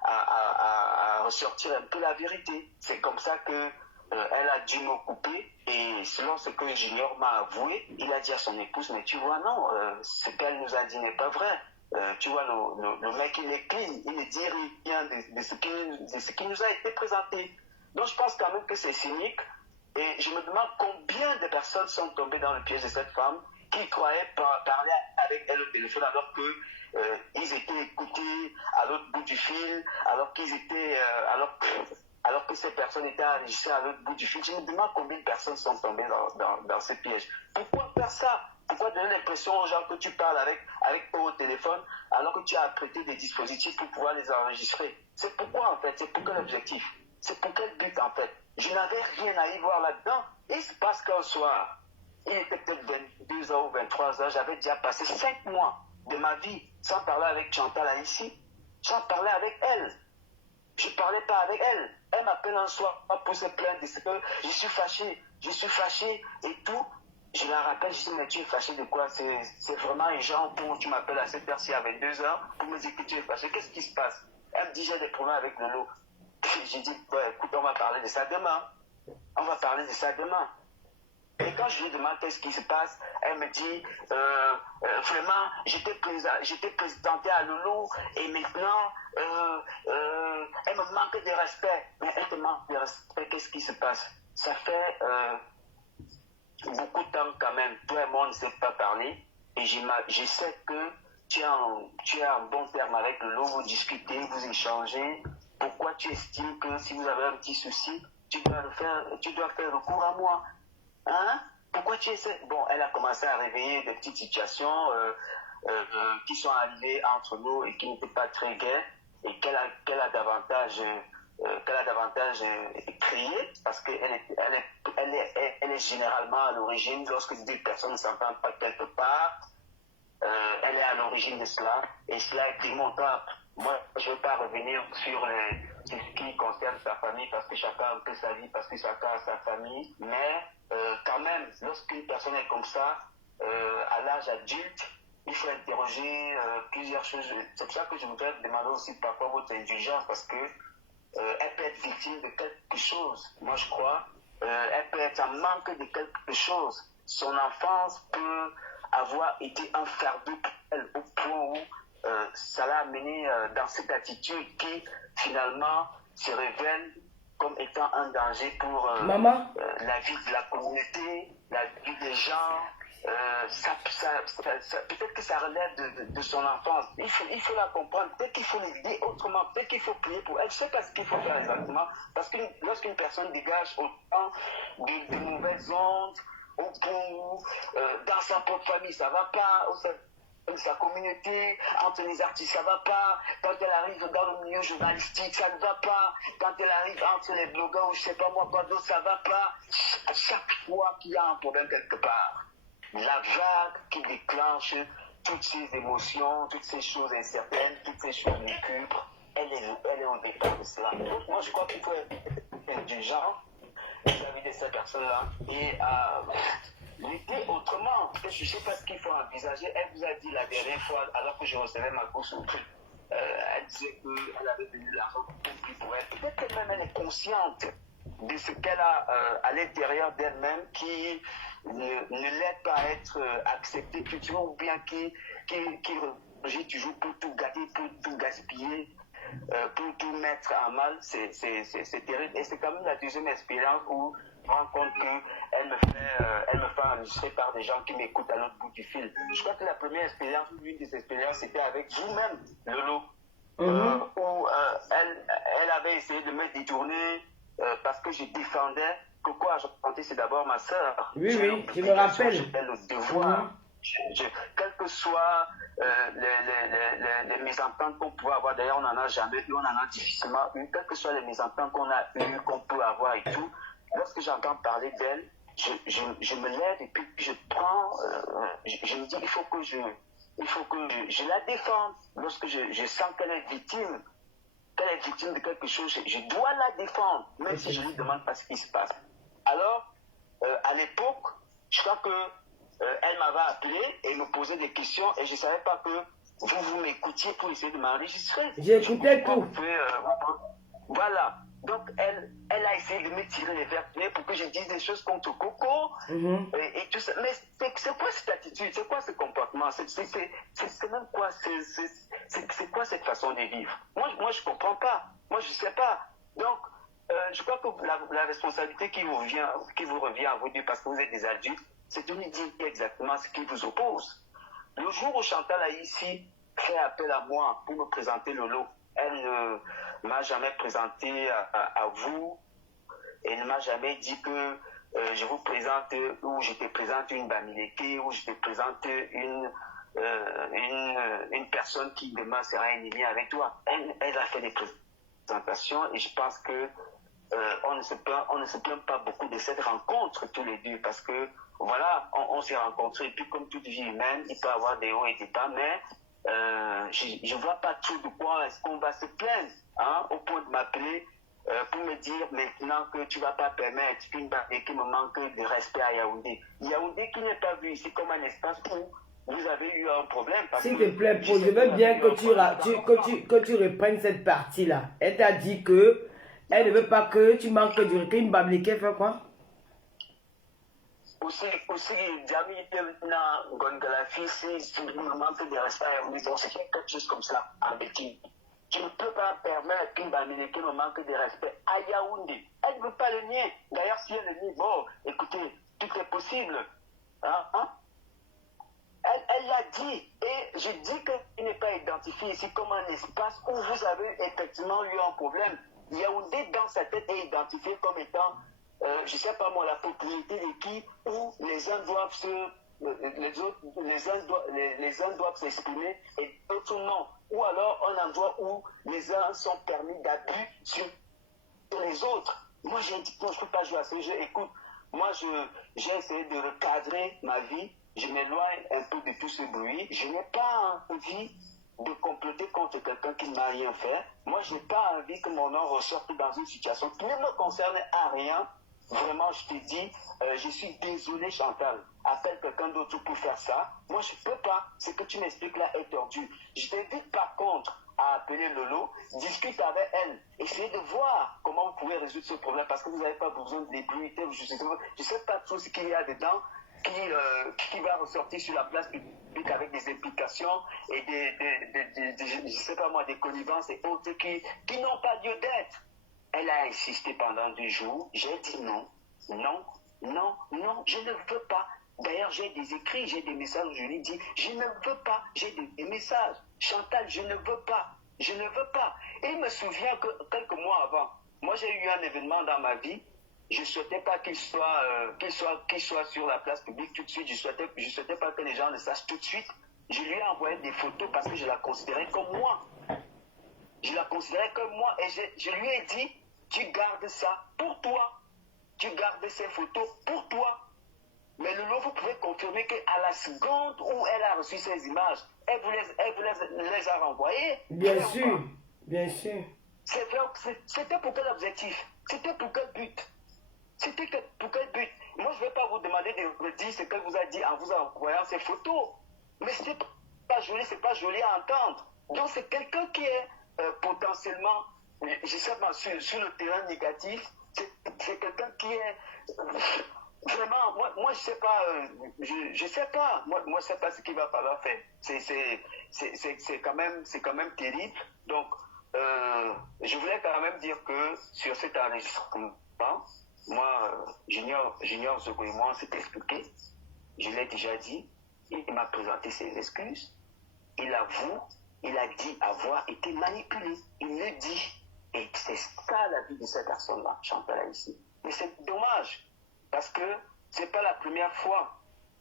à ressortir un peu la vérité. C'est comme ça que elle a dû me couper, et selon ce que Junior m'a avoué, il a dit à son épouse, mais tu vois, non, ce qu'elle nous a dit n'est pas vrai. Tu vois, le mec, il est clean, il ne dit rien de ce qui nous a été présenté. Donc je pense quand même que c'est cynique, et je me demande combien de personnes sont tombées dans le piège de cette femme qui croyaient parler avec elle au téléphone alors que ils étaient écoutés à l'autre bout du fil, alors que ces personnes étaient enregistrées à l'autre bout du fil. Je me demande combien de personnes sont tombées dans ce piège. Pourquoi faire ça? Pourquoi donner l'impression aux gens que tu parles avec eux au téléphone alors que tu as prêté des dispositifs pour pouvoir les enregistrer? C'est pourquoi en fait? C'est pour quel objectif? C'est pour quel but en fait? Je n'avais rien à y voir là-dedans. Et il se passe qu'un soir, il était peut-être 22h ou 23h, j'avais déjà passé 5 mois de ma vie sans parler avec Chantal Haïssi, sans parler avec elle. Je ne parlais pas avec elle. Elle m'appelle un soir pour se plaindre de ce que je suis fâché et tout. Je la rappelle, je dis, mais tu es fâché de quoi? C'est vraiment un genre pour tu m'appelles à cette heure-ci à 22h pour me dire que tu es fâché. Qu'est-ce qui se passe? Elle me dit, j'ai des problèmes avec Lolo. J'ai dit, bah, écoute, on va parler de ça demain. Et quand je lui demande qu'est-ce qui se passe, elle me dit, vraiment, j'étais présenté à Loulou et maintenant, elle me manque de respect. Mais elle te manque de respect, qu'est-ce qui se passe? Ça fait beaucoup de temps quand même. Toi et moi, on ne sait pas parler. Et je sais que tu es en bon terme avec Loulou, vous discutez, vous échangez. Pourquoi tu estimes que si vous avez un petit souci, tu dois faire recours à moi? Hein? Pourquoi tu essaies? Bon, elle a commencé à réveiller des petites situations qui sont arrivées entre nous et qui n'étaient pas très gaies, et qu'elle a davantage crié, parce qu'elle est généralement à l'origine, lorsque deux personnes ne s'entendent pas quelque part, elle est à l'origine de cela, et cela est démontable. Moi, je ne veux pas revenir sur ce qui concerne sa famille, parce que chacun a un peu sa vie, parce que chacun a sa famille, mais quand même, lorsqu'une personne est comme ça, à l'âge adulte, il faut interroger plusieurs choses. C'est pour ça que je voudrais demander aussi parfois votre indulgence, parce que elle peut être victime de quelque chose, moi je crois. Elle peut être en manque de quelque chose. Son enfance peut avoir été un fardeau pour elle, au point où ça l'a amené dans cette attitude qui finalement se révèle comme étant un danger pour la vie de la communauté, la vie des gens. Peut-être que ça relève de son enfance. Il faut la comprendre. Peut-être qu'il faut l'aider autrement. Peut-être qu'il faut prier pour elle. Je ne sais pas ce qu'il faut faire exactement. Parce que lorsqu'une personne dégage autant de mauvaises ondes, au point où dans sa propre famille, ça ne va pas, au sein de sa communauté, entre les artistes, ça ne va pas. Quand elle arrive dans le milieu journalistique, ça ne va pas. Quand elle arrive entre les blogueurs ou je ne sais pas moi quoi d'autre, ça ne va pas. À chaque fois qu'il y a un problème quelque part, la vague qui déclenche toutes ces émotions, toutes ces choses incertaines, toutes ces choses lugubre, elle est au départ de cela. Donc moi je crois qu'il faut être indulgent vis-à-vis de ces personnes-là et lutter autrement. Je ne sais pas ce qu'il faut envisager. Elle vous a dit la dernière fois, alors que je recevais ma course au prix, elle disait qu'elle avait donné l'argent pour elle. Peut-être qu'elle-même elle est consciente de ce qu'elle a à l'intérieur d'elle-même qui ne l'aide pas à être acceptée culturellement, ou bien qui l'énergie toujours pour tout gâter, pour tout gaspiller, pour tout mettre en mal, c'est terrible. Et c'est quand même la deuxième expérience où je me rends compte qu'elle elle me fait enregistrer par des gens qui m'écoutent à l'autre bout du fil. Je crois que la première expérience, l'une des expériences, c'était avec vous-même, Lolo, où elle avait essayé de me détourner parce que je défendais. Coco Argenté, c'est d'abord ma sœur. Oui, oui, je me rappelle. J'ai le devoir. Quelles que soient les mésententes qu'on pouvait avoir, d'ailleurs on n'en a jamais eu, on en a difficilement eu, quelles que soient les mésententes qu'on a eues, qu'on peut avoir et tout, lorsque j'entends parler d'elle, je me lève et puis je prends, je me dis il faut que je la défende. Lorsque je sens qu'elle est victime de quelque chose, je dois la défendre, même si je ne lui demande pas ce qui se passe. Alors, à l'époque, je crois que elle m'avait appelé et me posait des questions et je ne savais pas que vous m'écoutiez pour essayer de m'enregistrer. J'écoutais tout. Voilà. Donc, elle a essayé de me tirer les verres pour que je dise des choses contre Coco et tout ça. Mais c'est quoi cette attitude? C'est quoi ce comportement? C'est même quoi? C'est quoi cette façon de vivre? Moi, je ne comprends pas. Moi, je ne sais pas. Donc, je crois que la responsabilité qui vous revient à vous deux, parce que vous êtes des adultes, c'est de nous dire exactement ce qui vous oppose. Le jour où Chantal a ici fait appel à moi pour me présenter Lolo, elle ne m'a jamais présenté à vous, elle ne m'a jamais dit que je vous présente, ou je te présente une Bamileke, ou je te présente une personne qui demain sera ennemie avec toi. Elle a fait des présentations et je pense que on ne se plaint pas beaucoup de cette rencontre tous les deux parce que voilà, on s'est rencontrés et puis comme toute vie humaine, il peut y avoir des hauts et des bas, mais je ne vois pas tout de quoi est-ce qu'on va se plaindre au point de m'appeler pour me dire maintenant que tu ne vas pas permettre qu'une barrière qui me manque de respect à Yaoundé. Yaoundé qui n'est pas vu ici comme un espace où vous avez eu un problème. S'il te plaît, Paul, je veux bien que tu reprennes cette partie-là. Elle t'a dit que elle ne veut pas que tu manques du respect. Une Bamileke fait quoi? Aussi, Djami na Gongalafi, si me manque de respect, c'est quelque chose comme ça, en Békin. Je ne peux pas permettre qu'une Bamileke me manque de respect à Yaoundé. Elle ne veut pas le nier. D'ailleurs, si elle le nie, bon, écoutez, tout est possible. Elle l'a dit, et je dis qu'il n'est pas identifié ici comme un espace où vous avez effectivement eu un problème. Yaoundé, dans sa tête, est identifié comme étant, je ne sais pas moi, la propriété de qui, où les uns doivent les uns doivent s'exprimer et d'autres non. Ou alors un endroit où les uns sont permis d'abus sur les autres. Moi, j'ai dit, non, je ne peux pas jouer à ce jeu. Écoute, moi, j'ai essayé de recadrer ma vie. Je m'éloigne un peu de tout ce bruit. Je n'ai pas envie de comploter contre quelqu'un qui ne m'a rien fait. Moi, je n'ai pas envie que mon nom ressorte dans une situation qui ne me concerne à rien. Vraiment, je te dis, je suis désolé, Chantal. Appelle quelqu'un d'autre pour faire ça. Moi, je ne peux pas. Ce que tu m'expliques là est tordu. Je t'invite par contre à appeler Lolo, discute avec elle, essayez de voir comment vous pouvez résoudre ce problème parce que vous n'avez pas besoin de l'ébruiter. Je ne sais pas tout ce qu'il y a dedans qui va ressortir sur la place publique avec des implications et je ne sais pas moi, des connivences et autres qui n'ont pas lieu d'être. Elle a insisté pendant 2 jours. J'ai dit non, non, non, non, je ne veux pas. D'ailleurs, j'ai des écrits, j'ai des messages où je lui dis, je ne veux pas. J'ai des messages. Chantal, je ne veux pas. Je ne veux pas. Et il me souvient que quelques mois avant, moi j'ai eu un événement dans ma vie. Je ne souhaitais pas qu'il soit sur la place publique tout de suite. Je ne souhaitais pas que les gens le sachent tout de suite. Je lui ai envoyé des photos parce que je la considérais comme moi. Je la considérais comme moi et je lui ai dit, tu gardes ça pour toi. Tu gardes ces photos pour toi. Mais Lolo, vous pouvez confirmer qu'à la seconde où elle a reçu ces images, elle vous les a renvoyées. Bien sûr, bien sûr. C'était pour quel objectif? C'était pour quel but? C'était pour quel but? Moi, je ne vais pas vous demander de dire ce qu'elle vous a dit en vous envoyant ces photos. Mais ce n'est pas joli, c'est pas joli à entendre. Donc, c'est quelqu'un qui est potentiellement, je sais pas, sur le terrain négatif, c'est quelqu'un qui est Vraiment, moi je sais pas, je sais pas, moi je sais pas ce qu'il va falloir faire. C'est quand même terrible. Donc, je voulais quand même dire que sur cet enregistrement, moi, j'ignore ce que moi on s'est expliqué. Je l'ai déjà dit. Il m'a présenté ses excuses. Il avoue, il a dit avoir été manipulé. Il le dit. Et c'est ça la vie de cette personne-là, Chantal ici. Mais c'est dommage, parce que c'est pas la première fois.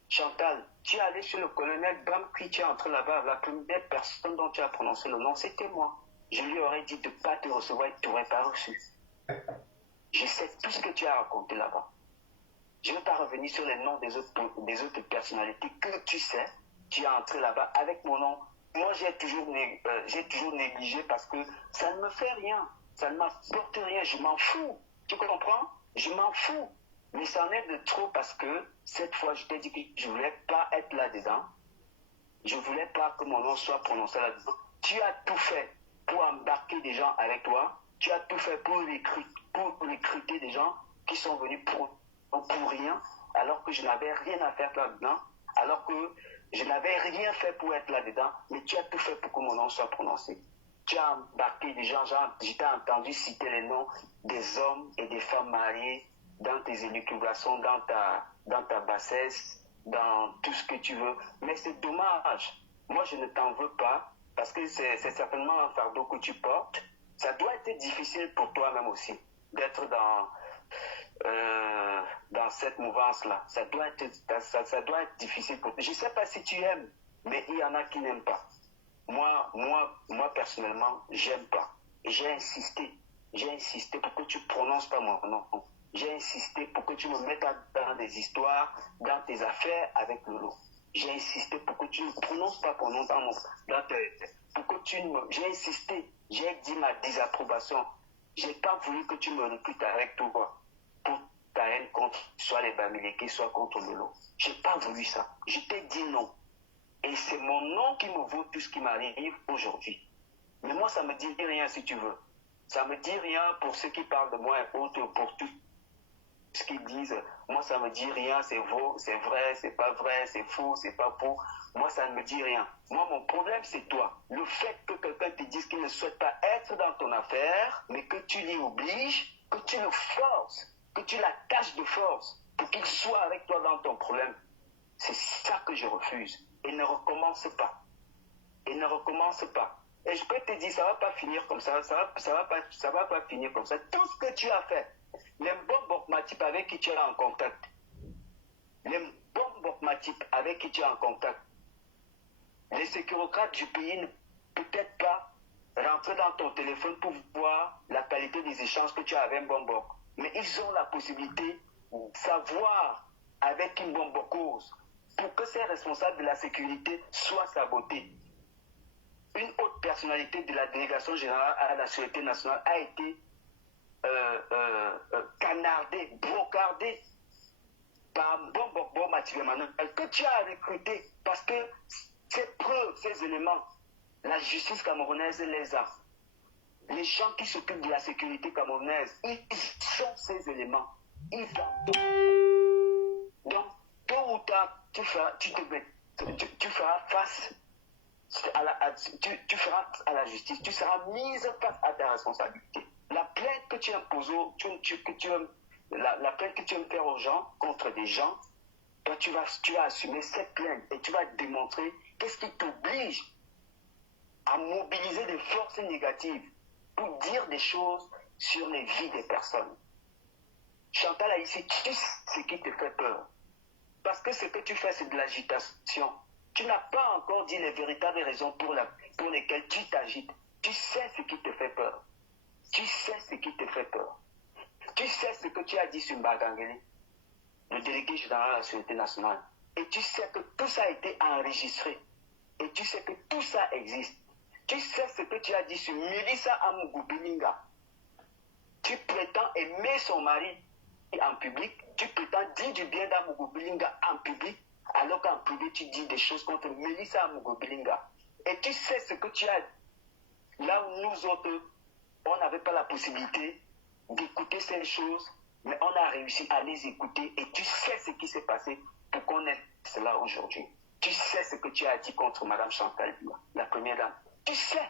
Chantal, tu es allé chez le colonel Bamki, tu es entré là-bas, la première personne dont tu as prononcé le nom, c'était moi. Je lui aurais dit de ne pas te recevoir, il ne t'aurait pas reçu. Je sais tout ce que tu as raconté là-bas. Je ne vais pas revenir sur les noms des autres personnalités que tu sais. Tu es entré là-bas avec mon nom. Moi, j'ai toujours négligé parce que ça ne me fait rien. Ça ne m'apporte rien. Je m'en fous. Tu comprends? Je m'en fous. Mais ça en est de trop parce que cette fois, je t'ai dit que je ne voulais pas être là-dedans. Je ne voulais pas que mon nom soit prononcé là-dedans. Tu as tout fait pour embarquer des gens avec toi. Tu as tout fait pour recruter des gens qui sont venus pour rien, alors que je n'avais rien à faire là-dedans, alors que je n'avais rien fait pour être là-dedans, mais tu as tout fait pour que mon nom soit prononcé. Tu as embarqué des gens, je t'ai entendu citer les noms des hommes et des femmes mariés dans tes élucubrations, dans ta bassesse, dans tout ce que tu veux. Mais c'est dommage. Moi, je ne t'en veux pas, parce que c'est certainement un fardeau que tu portes. Ça doit être difficile pour toi-même aussi, d'être dans cette mouvance-là. Ça doit être difficile pour toi. Je ne sais pas si tu aimes, mais il y en a qui n'aiment pas. Moi personnellement, j'aime pas. Et j'ai insisté pour que tu prononces pas mon nom. J'ai insisté pour que tu me mettes dans des histoires, dans tes affaires avec Lolo. J'ai insisté pour que tu ne prononces pas mon nom j'ai insisté, j'ai dit ma désapprobation. J'ai pas voulu que tu me recrutes avec toi pour ta haine contre soit les Bamileke, soit contre Lolo. J'ai pas voulu ça. Je t'ai dit non. Et c'est mon nom qui me vaut tout ce qui m'arrive aujourd'hui. Mais moi, ça me dit rien si tu veux. Ça me dit rien pour ceux qui parlent de moi et autres, pour tout ce qu'ils disent. Moi, ça me dit rien, c'est faux, c'est vrai, c'est pas vrai, c'est faux, c'est pas faux. Moi, ça ne me dit rien. Moi, mon problème, c'est toi. Le fait que quelqu'un te dise qu'il ne souhaite pas être dans ton affaire, mais que tu l'y obliges, que tu le forces, que tu l'attaches de force pour qu'il soit avec toi dans ton problème. C'est ça que je refuse. Et ne recommence pas. Et ne recommence pas. Et je peux te dire, ça ne va pas finir comme ça. Ça va pas finir comme ça. Tout ce que tu as fait, les bons Bokmatip avec qui tu es en contact, les sécurocrates du pays ne peut-être pas rentrer dans ton téléphone pour voir la qualité des échanges que tu as avec Bombok. Mais ils ont la possibilité de savoir avec qui Bombok cause pour que ces responsables de la sécurité soient sabotés. Une autre personnalité de la délégation générale à la Sûreté nationale a été canardée, brocardée par Bombok que tu as recruté parce que ces preuves, ces éléments, la justice camerounaise les a. Les gens qui s'occupent de la sécurité camerounaise, ils sont ces éléments. Ils ont. Donc, tôt ou tard, tu feras face tu feras à la justice, tu seras mise face à ta responsabilité. La plainte que tu imposes, la plainte que tu aimes faire aux gens, contre des gens, toi tu vas assumer cette plainte et tu vas démontrer qu'est-ce qui t'oblige à mobiliser des forces négatives pour dire des choses sur les vies des personnes. Chantal ici, tu sais ce qui te fait peur. Parce que ce que tu fais, c'est de l'agitation. Tu n'as pas encore dit les véritables raisons pour lesquelles tu t'agites. Tu sais ce qui te fait peur. Tu sais ce qui te fait peur. Tu sais ce que tu as dit sur Mbagangeli, le délégué général de la Sûreté nationale. Et tu sais que tout ça a été enregistré. Et tu sais que tout ça existe. Tu sais ce que tu as dit sur Melissa Amugubilinga. Tu prétends aimer son mari en public. Tu prétends dire du bien d'Amugubilinga en public. Alors qu'en privé, tu dis des choses contre Melissa Amugubilinga. Et tu sais ce que tu as. Là où nous autres, on n'avait pas la possibilité d'écouter ces choses Mais on a réussi à les écouter et tu sais ce qui s'est passé pour qu'on ait cela aujourd'hui. Tu sais ce que tu as dit contre Mme Chantal Biya, la première dame. Tu sais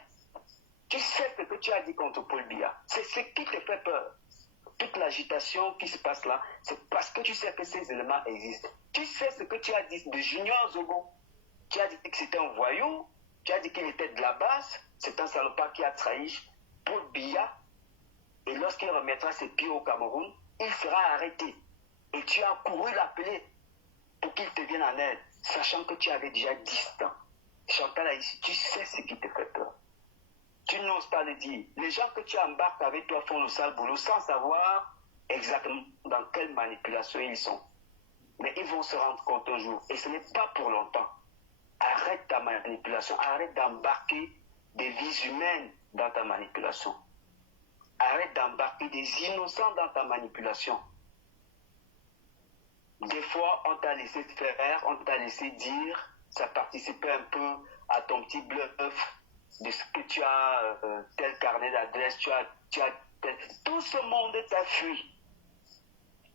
ce que tu as dit contre Paul Biya. C'est ce qui te fait peur. Toute l'agitation qui se passe là, c'est parce que tu sais que ces éléments existent. Tu sais ce que tu as dit de Junior Zogo. Tu as dit que c'était un voyou, tu as dit qu'il était de la base, c'est un salopard qui a trahi Paul Biya. Et lorsqu'il remettra ses pieds au Cameroun, il sera arrêté. Et tu as couru l'appeler pour qu'il te vienne en aide, sachant que tu avais déjà 10 ans. Chantal Haïti, tu sais ce qui te fait peur. Tu n'oses pas le dire. Les gens que tu embarques avec toi font le sale boulot sans savoir exactement dans quelle manipulation ils sont. Mais ils vont se rendre compte un jour. Et ce n'est pas pour longtemps. Arrête ta manipulation. Arrête d'embarquer des vies humaines dans ta manipulation. Arrête d'embarquer des innocents dans ta manipulation. Des fois, on t'a laissé faire, on t'a laissé dire, ça participait un peu à ton petit bluff de ce que tu as tel carnet d'adresse, tu as tel... Tout ce monde t'a fui.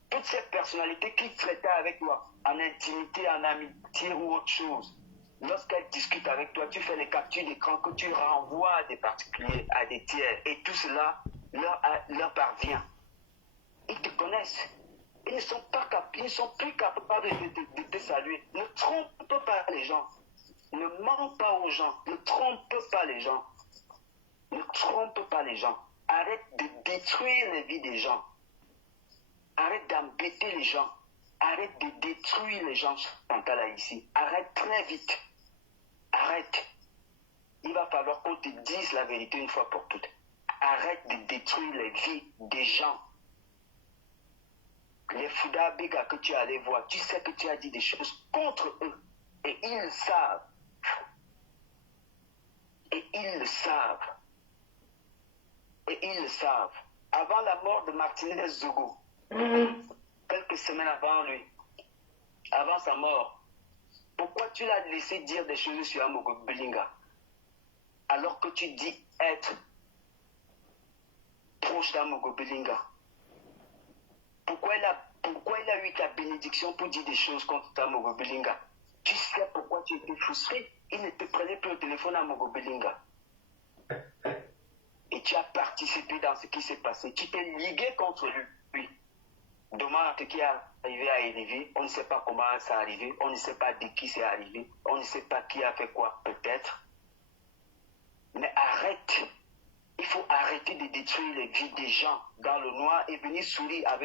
Toutes ces personnalités qui traitaient avec toi en intimité, en amitié ou autre chose. Lorsqu'elles discutent avec toi, tu fais les captures d'écran que tu renvoies à des particuliers, à des tiers. Et tout cela leur parvient. Ils te connaissent. Ils ne sont plus capables de te saluer. Ne trompe pas les gens. Ne mens pas aux gens. Ne trompe pas les gens. Ne trompe pas les gens. Arrête de détruire les vies des gens. Arrête d'embêter les gens. Arrête de détruire les gens, Chantal Haïti. Arrête très vite. Arrête. Il va falloir qu'on te dise la vérité une fois pour toutes. Arrête de détruire les vies des gens. Les Fouda Bega que tu allais voir, tu sais que tu as dit des choses contre eux. Et ils le savent. Et ils le savent. Et ils le savent. Avant la mort de Martinez Zogo, quelques semaines avant lui, avant sa mort, pourquoi tu l'as laissé dire des choses sur Amogo Belinga alors que tu dis être proche d'Amogo Belinga? Pourquoi il a eu ta bénédiction pour dire des choses contre Amogo Belinga? Tu sais pourquoi tu étais frustré? Il ne te prenait plus au téléphone à Amogo Belinga. Et tu as participé dans ce qui s'est passé. Tu t'es ligué contre lui. Demande ce qui est arrivé à Élevé. On ne sait pas comment ça est arrivé. On ne sait pas de qui c'est arrivé. On ne sait pas qui a fait quoi, peut-être. Mais arrête. Il faut arrêter de détruire les vies des gens dans le noir et venir sourire avec